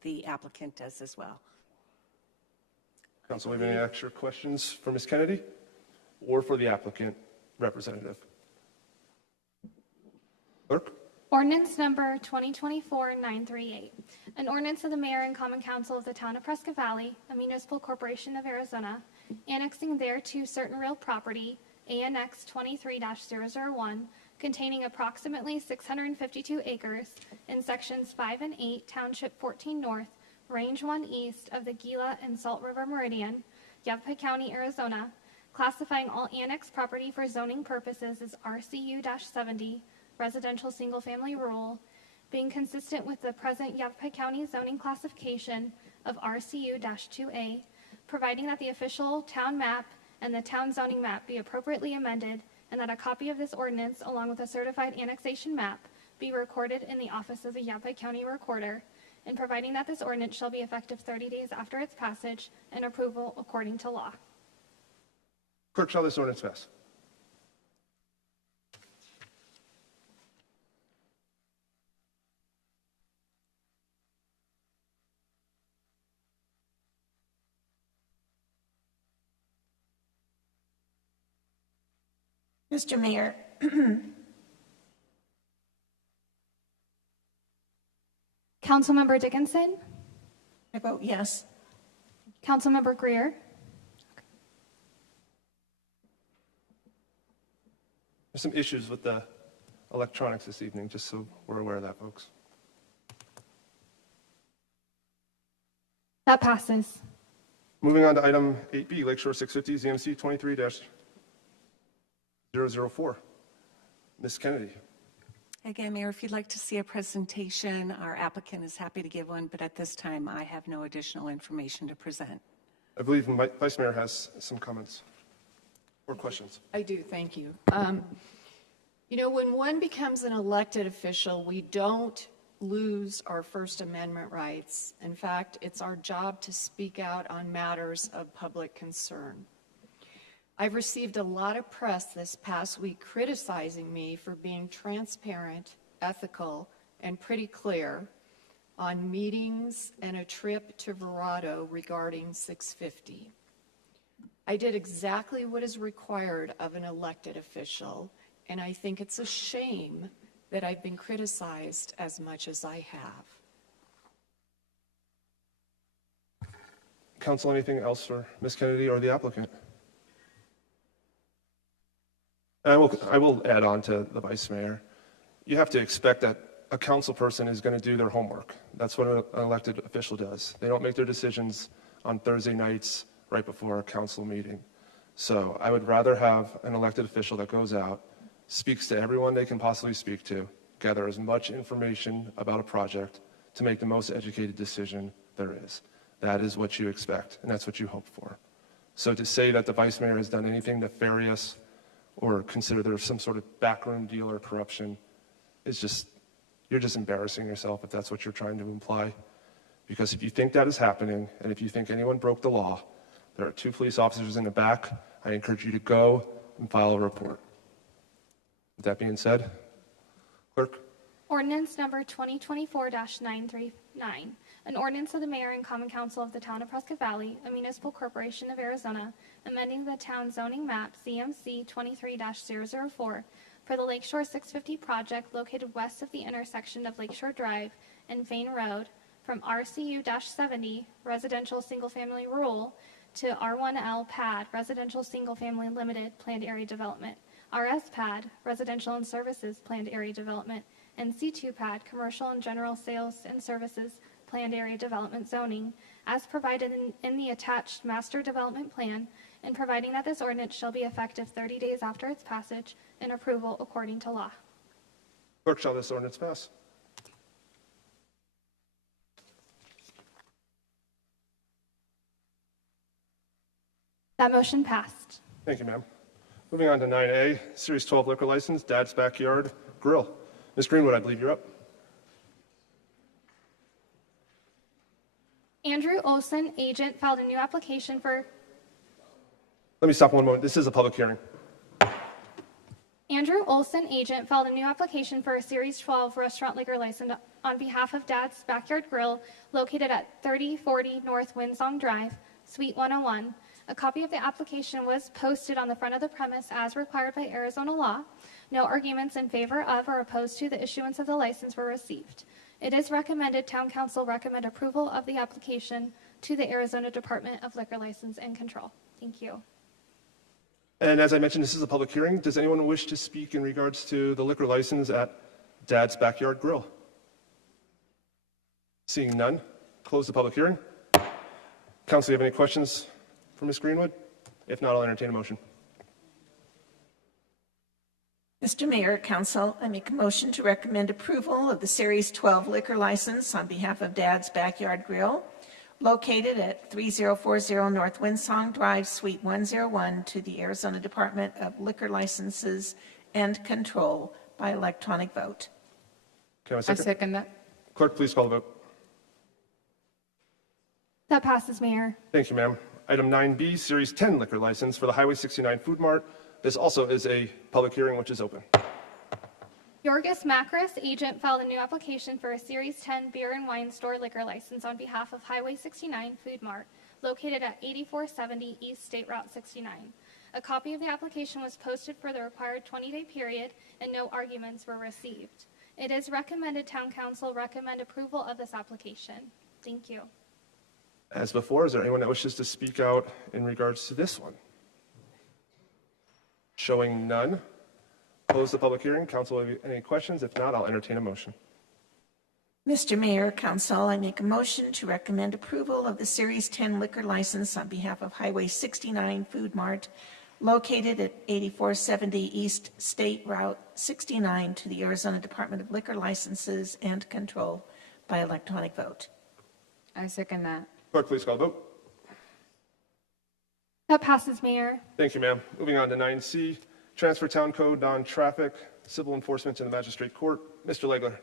the applicant does as well. Council, have any extra questions for Ms. Kennedy or for the applicant representative? Clerk? Ordinance number 2024-938. An ordinance of the mayor and common council of the town of Prescott Valley, a municipal corporation of Arizona, annexing thereto certain real property, ANX 23-001, containing approximately 652 acres in sections 5 and 8, Township 14 North, Range 1 East of the Gila and Salt River Meridian, Yavapai County, Arizona, classifying all annexed property for zoning purposes as RCU-70, residential single-family rural, being consistent with the present Yavapai County zoning classification of RCU-2A, providing that the official town map and the town zoning map be appropriately amended, and that a copy of this ordinance, along with a certified annexation map, be recorded in the office of the Yavapai County Recorder, and providing that this ordinance shall be effective 30 days after its passage and approval according to law. Clerk, shall this ordinance pass? Mr. Mayor, Councilmember Dickinson? I vote yes. Councilmember Greer? There's some issues with the electronics this evening, just so we're aware of that, folks. That passes. Moving on to item 8B, Lakeshore 650 ZMC 23-004. Ms. Kennedy. Again, Mayor, if you'd like to see a presentation, our applicant is happy to give one, but at this time, I have no additional information to present. I believe Vice Mayor has some comments or questions. I do, thank you. You know, when one becomes an elected official, we don't lose our First Amendment rights. In fact, it's our job to speak out on matters of public concern. I've received a lot of press this past week criticizing me for being transparent, ethical, and pretty clear on meetings and a trip to Verrado regarding 650. I did exactly what is required of an elected official, and I think it's a shame that I've been criticized as much as I have. Council, anything else for Ms. Kennedy or the applicant? I will add on to the Vice Mayor. You have to expect that a council person is going to do their homework. That's what an elected official does. They don't make their decisions on Thursday nights right before a council meeting. So I would rather have an elected official that goes out, speaks to everyone they can possibly speak to, gather as much information about a project to make the most educated decision there is. That is what you expect, and that's what you hope for. So to say that the Vice Mayor has done anything nefarious or consider there's some sort of backroom deal or corruption is just, you're just embarrassing yourself if that's what you're trying to imply. Because if you think that is happening, and if you think anyone broke the law, there are 2 police officers in the back. I encourage you to go and file a report. With that being said, Clerk. Ordinance number 2024-939, an ordinance of the Mayor and Common Council of the Town of Prescott Valley, a municipal corporation of Arizona, amending the town zoning map CMC 23-004 for the Lakeshore 650 project located west of the intersection of Lakeshore Drive and Vane Road from RCU-70 residential single-family rural to R1L PAD residential single-family limited planned area development, RS PAD residential and services planned area development, and C2 PAD commercial and general sales and services planned area development zoning as provided in the attached master development plan, and providing that this ordinance shall be effective 30 days after its passage and approval according to law. Clerk, shall this ordinance pass? That motion passed. Thank you, ma'am. Moving on to 9A, Series 12 liquor license, Dad's Backyard Grill. Ms. Greenwood, I believe you're up. Andrew Olson, agent, filed a new application for... Let me stop one moment. This is a public hearing. Andrew Olson, agent, filed a new application for a Series 12 restaurant liquor license on behalf of Dad's Backyard Grill, located at 3040 North Windsong Drive, Suite 101. A copy of the application was posted on the front of the premise as required by Arizona law. No arguments in favor of or opposed to the issuance of the license were received. It is recommended Town Council recommend approval of the application to the Arizona Department of Liquor License and Control. Thank you. And as I mentioned, this is a public hearing. Does anyone wish to speak in regards to the liquor license at Dad's Backyard Grill? Seeing none, close the public hearing. Council, do you have any questions for Ms. Greenwood? If not, I'll entertain a motion. Mr. Mayor, Council, I make a motion to recommend approval of the Series 12 liquor license on behalf of Dad's Backyard Grill, located at 3040 North Windsong Drive, Suite 101, to the Arizona Department of Liquor Licenses and Control by electronic vote. Can I have a second? I second that. Clerk, please call the vote. That passes, Mayor. Thank you, ma'am. Item 9B, Series 10 liquor license for the Highway 69 Food Mart. This also is a public hearing which is open. Yorgos Makris, agent, filed a new application for a Series 10 beer and wine store liquor license on behalf of Highway 69 Food Mart, located at 8470 East State Route 69. A copy of the application was posted for the required 20-day period, and no arguments were received. It is recommended Town Council recommend approval of this application. Thank you. As before, is there anyone that wishes to speak out in regards to this one? Showing none, Close the public hearing. Council, have any questions? If not, I'll entertain a motion. Mr. Mayor, Council, I make a motion to recommend approval of the Series 10 liquor license on behalf of Highway 69 Food Mart, located at 8470 East State Route 69, to the Arizona Department of Liquor Licenses and Control by electronic vote. I second that. Clerk, please call the vote. That passes, Mayor. Thank you, ma'am. Moving on to 9C, transfer town code non-traffic civil enforcement to the magistrate court. Mr. Legler.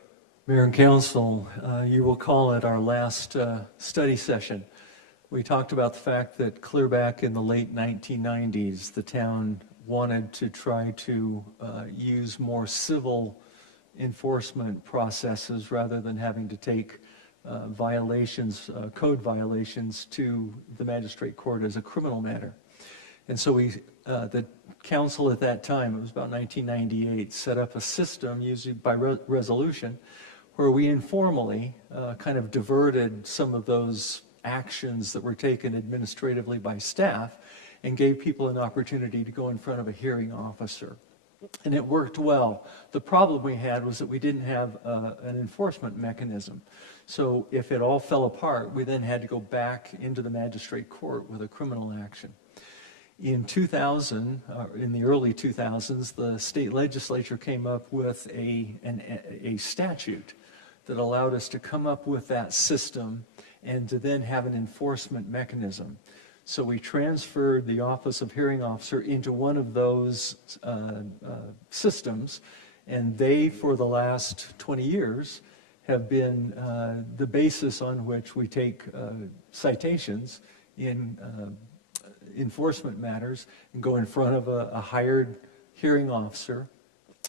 Mayor and Council, you will recall at our last study session, we talked about the fact that clear back in the late 1990s, the town wanted to try to use more civil enforcement processes rather than having to take violations, code violations, to the magistrate court as a criminal matter. And so the council at that time, it was about 1998, set up a system usually by resolution where we informally kind of diverted some of those actions that were taken administratively by staff and gave people an opportunity to go in front of a hearing officer. And it worked well. The problem we had was that we didn't have an enforcement mechanism. So if it all fell apart, we then had to go back into the magistrate court with a criminal action. In 2000, in the early 2000s, the state legislature came up with a statute that allowed us to come up with that system and to then have an enforcement mechanism. So we transferred the Office of Hearing Officer into one of those systems, and they, for the last 20 years, have been the basis on which we take citations in enforcement matters and go in front of a hired hearing officer.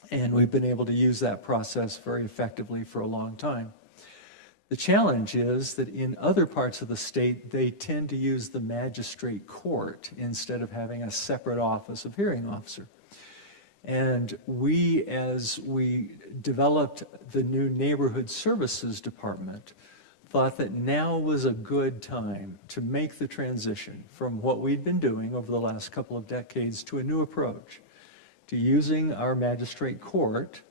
And we've been able to use that process very effectively for a long time. The challenge is that in other parts of the state, they tend to use the magistrate court instead of having a separate office of hearing officer. And we, as we developed the new neighborhood services department, thought that now was a good time to make the transition from what we'd been doing over the last couple of decades to a new approach, to using our magistrate court,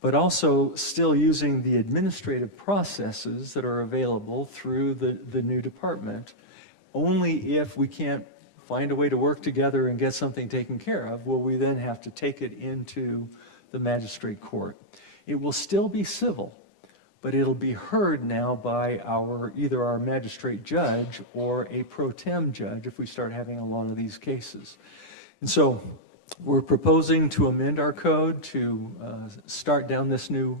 but also still using the administrative processes that are available through the new department. Only if we can't find a way to work together and get something taken care of will we then have to take it into the magistrate court. It will still be civil, but it'll be heard now by either our magistrate judge or a pro tem judge if we start having a lot of these cases. And so we're proposing to amend our code to start down this new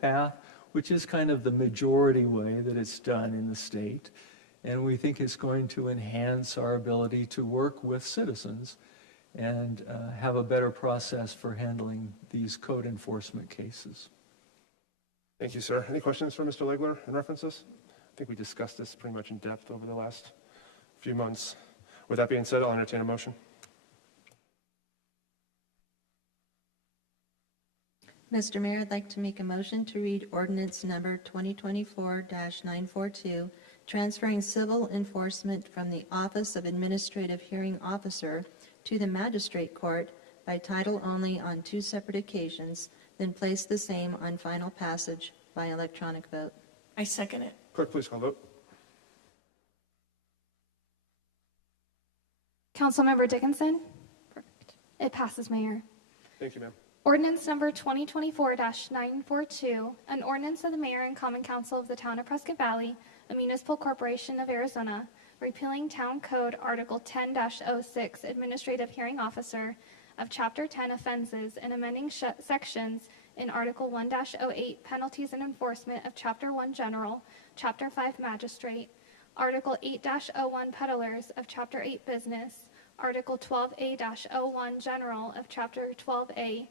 path, which is kind of the majority way that it's done in the state. And we think it's going to enhance our ability to work with citizens and have a better process for handling these code enforcement cases. Thank you, sir. Any questions for Mr. Legler in reference to this? I think we discussed this pretty much in depth over the last few months. With that being said, I'll entertain a motion. Mr. Mayor, I'd like to make a motion to read ordinance number 2024-942, transferring civil enforcement from the Office of Administrative Hearing Officer to the Magistrate Court by title only on 2 separate occasions, then place the same on final passage by electronic vote. I second it. Clerk, please call the vote. Councilmember Dickinson? Perfect. It passes, Mayor. Thank you, ma'am. Ordinance number 2024-942, an ordinance of the Mayor and Common Council of the Town of Prescott Valley, a municipal corporation of Arizona, repealing Town Code Article 10-06, Administrative Hearing Officer of Chapter 10 Offenses, and amending sections in Article 1-08, Penalties and Enforcement of Chapter 1 General, Chapter 5 Magistrate, Article 8-01, Peddlers of Chapter 8 Business, Article 12A-01, General of Chapter 12A,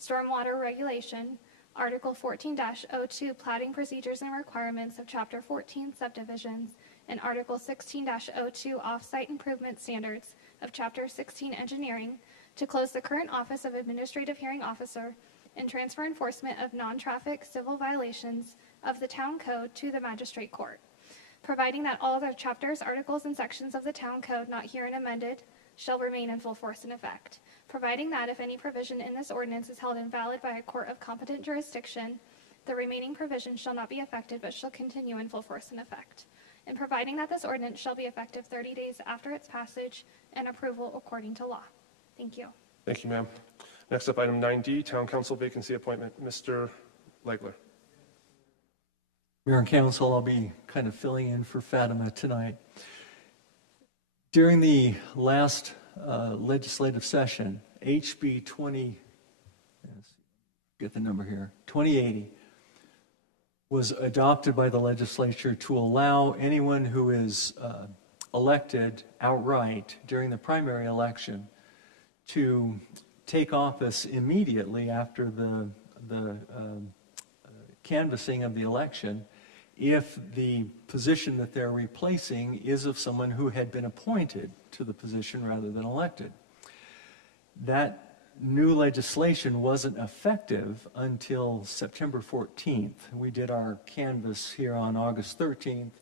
Stormwater Regulation, Article 14-02, Platting Procedures and Requirements of Chapter 14 Subdivisions, and Article 16-02, Off-Site Improvement Standards of Chapter 16 Engineering, to close the current Office of Administrative Hearing Officer and transfer enforcement of non-traffic civil violations of the Town Code to the Magistrate Court, providing that all other chapters, articles, and sections of the Town Code not herein amended shall remain in full force and effect, providing that if any provision in this ordinance is held invalid by a court of competent jurisdiction, the remaining provisions shall not be effective but shall continue in full force and effect, and providing that this ordinance shall be effective 30 days after its passage and approval according to law. Thank you. Thank you, ma'am. Next up, item 9D, Town Council vacancy appointment. Mr. Legler. Mayor and Council, I'll be kind of filling in for Fatima tonight. During the last legislative session, HB 2080, was adopted by the legislature to allow anyone who is elected outright during the primary election to take office immediately after the canvassing of the election if the position that they're replacing is of someone who had been appointed to the position rather than elected. That new legislation wasn't effective until September 14th. We did our canvass here on August 13th.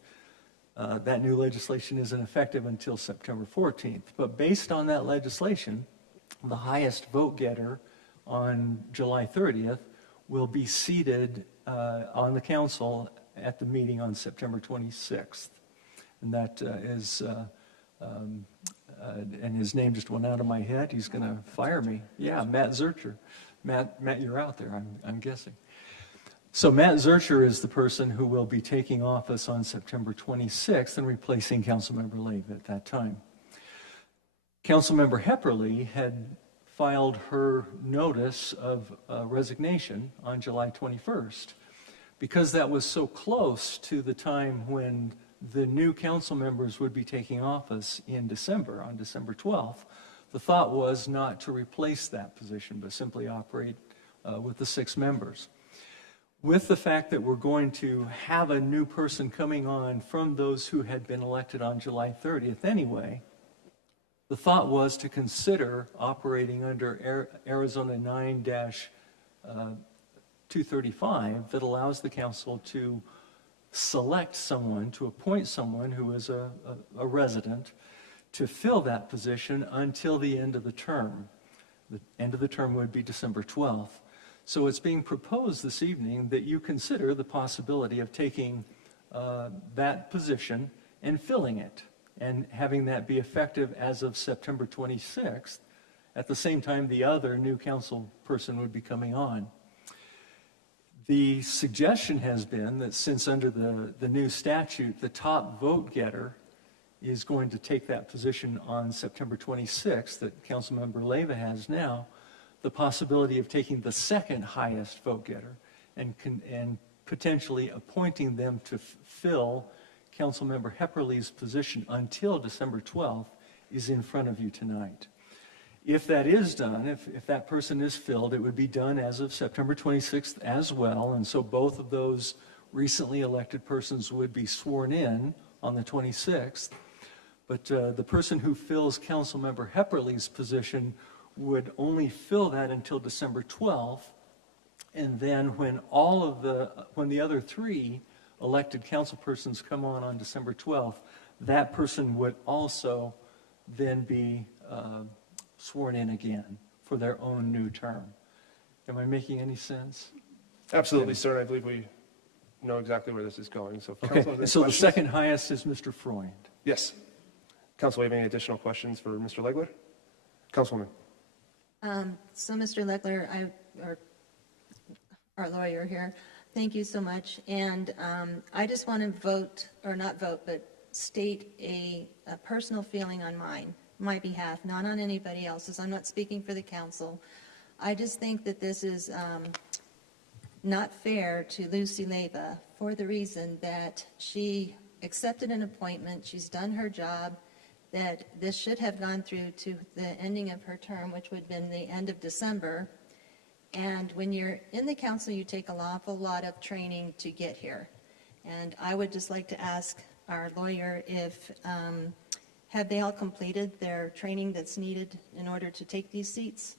That new legislation isn't effective until September 14th. But based on that legislation, the highest vote getter on July 30th will be seated on the council at the meeting on September 26th. And that and his name just went out of my head. He's going to fire me. Yeah, Matt Zurcher. Matt, you're out there, I'm guessing. So Matt Zurcher is the person who will be taking office on September 26th and replacing Councilmember Lave at that time. Councilmember Hepperly had filed her notice of resignation on July 21st. Because that was so close to the time when the new council members would be taking office in December, on December 12th, the thought was not to replace that position, but simply operate with the 6 members. With the fact that we're going to have a new person coming on from those who had been elected on July 30th anyway, the thought was to consider operating under Arizona 9-235 that allows the council to select someone, to appoint someone who is a resident to fill that position until the end of the term. The end of the term would be December 12th. So it's being proposed this evening that you consider the possibility of taking that position and filling it and having that be effective as of September 26th. At the same time, the other new council person would be coming on. The suggestion has been that since under the new statute, the top vote getter is going to take that position on September 26th that Councilmember Leyva has now, the possibility of taking the second highest vote getter and potentially appointing them to fill Councilmember Hepperly's position until December 12th is in front of you tonight. If that is done, if that person is filled, it would be done as of September 26th as well, and so both of those recently elected persons would be sworn in on the 26th. But the person who fills Councilmember Hepperly's position would only fill that until December 12th, and then when the other 3 elected councilpersons come on December 12th, that person would also then be sworn in again for their own new term. Am I making any sense? Absolutely, sir. I believe we know exactly where this is going. So, okay. Council, So the second highest is Mr. Freund. Yes. Council, have any additional questions for Mr. Legler? Councilwoman. So, Mr. Legler, our lawyer here, thank you so much. And I just want to state a personal feeling on my behalf, not on anybody else's. I'm not speaking for the council. I just think that this is not fair to Lucy Leyva for the reason that she accepted an appointment, she's done her job, that this should have gone through to the ending of her term, which would have been the end of December. And when you're in the council, you take an awful lot of training to get here. And I would just like to ask our lawyer if, have they all completed their training that's needed in order to take these seats?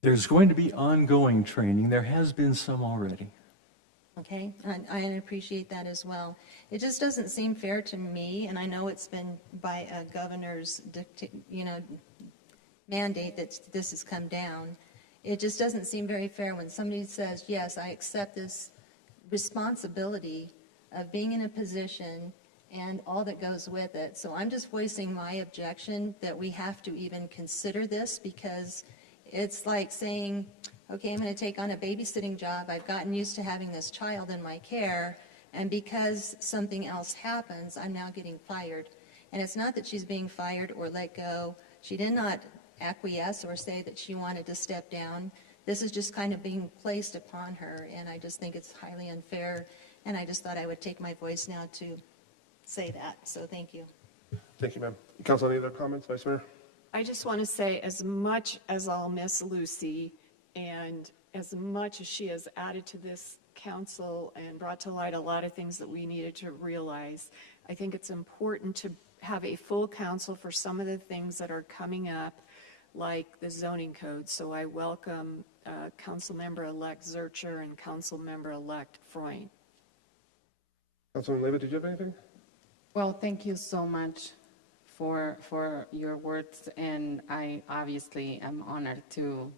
There's going to be ongoing training. There has been some already. Okay, I appreciate that as well. It just doesn't seem fair to me, and I know it's been by a governor's, mandate that this has come down. It just doesn't seem very fair when somebody says, yes, I accept this responsibility of being in a position and all that goes with it. So I'm just voicing my objection that we have to even consider this, because it's like saying, okay, I'm going to take on a babysitting job. I've gotten used to having this child in my care, and because something else happens, I'm now getting fired. And it's not that she's being fired or let go. She did not acquiesce or say that she wanted to step down. This is just kind of being placed upon her, and I just think it's highly unfair, and I just thought I would take my voice now to say that. So thank you. Thank you, ma'am. Council, any other comments, Vice Mayor? I just want to say, as much as I'll miss Lucy, and as much as she has added to this council and brought to light a lot of things that we needed to realize, I think it's important to have a full council for some of the things that are coming up, like the zoning code. So I welcome Councilmember-elect Zurcher and Councilmember-elect Freund. Councilman Leyva, did you have anything? Well, thank you so much for your words, and I obviously am honored to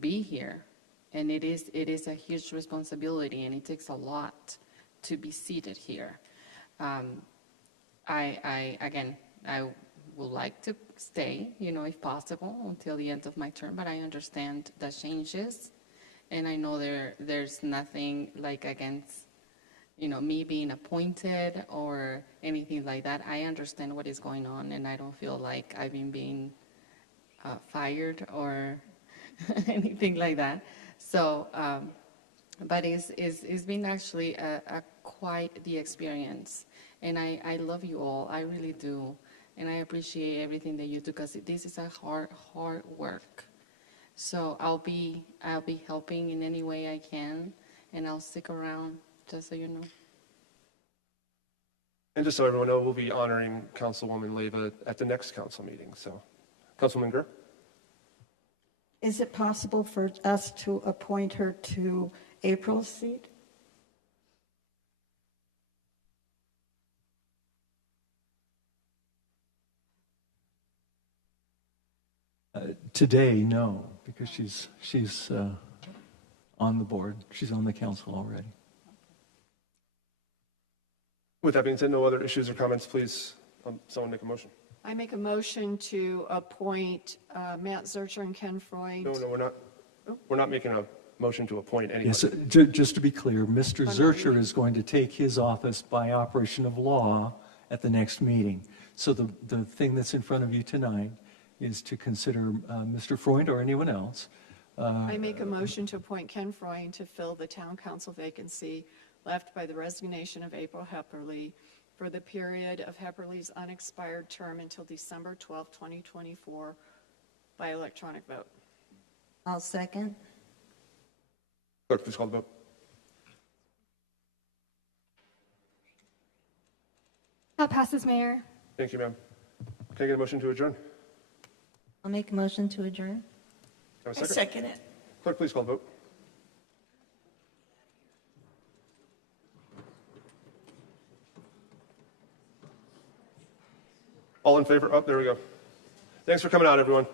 be here. And it is a huge responsibility, and it takes a lot to be seated here. I would like to stay, if possible, until the end of my term, but I understand the changes, and I know there's nothing like against, me being appointed or anything like that. I understand what is going on, and I don't feel like I've been being fired or anything like that. So, but it's been actually a quite the experience, and I love you all. I really do. And I appreciate everything that you do, because this is a hard work. So I'll be helping in any way I can, and I'll stick around, just so you know. And just so everyone knows, we'll be honoring Councilwoman Leyva at the next council meeting. So, Councilman Greer? Is it possible for us to appoint her to April's seat? Today, no, because she's on the board. She's on the council already. With that being said, no other issues or comments, please, someone make a motion. I make a motion to appoint Matt Zurcher and Ken Freund. No, we're not. We're not making a motion to appoint anyone. Yes, just to be clear, Mr. Zurcher is going to take his office by operation of law at the next meeting. So the thing that's in front of you tonight is to consider Mr. Freund or anyone else. I make a motion to appoint Ken Freund to fill the town council vacancy left by the resignation of April Hepperly for the period of Hepperly's unexpired term until December 12, 2024 by electronic vote. I'll second. Clerk, please call the vote. That passes, Mayor. Thank you, ma'am. Can I get a motion to adjourn? I'll make a motion to adjourn. Have a I second it. Clerk, please call the vote. All in favor? Oh, there we go. Thanks for coming out, everyone.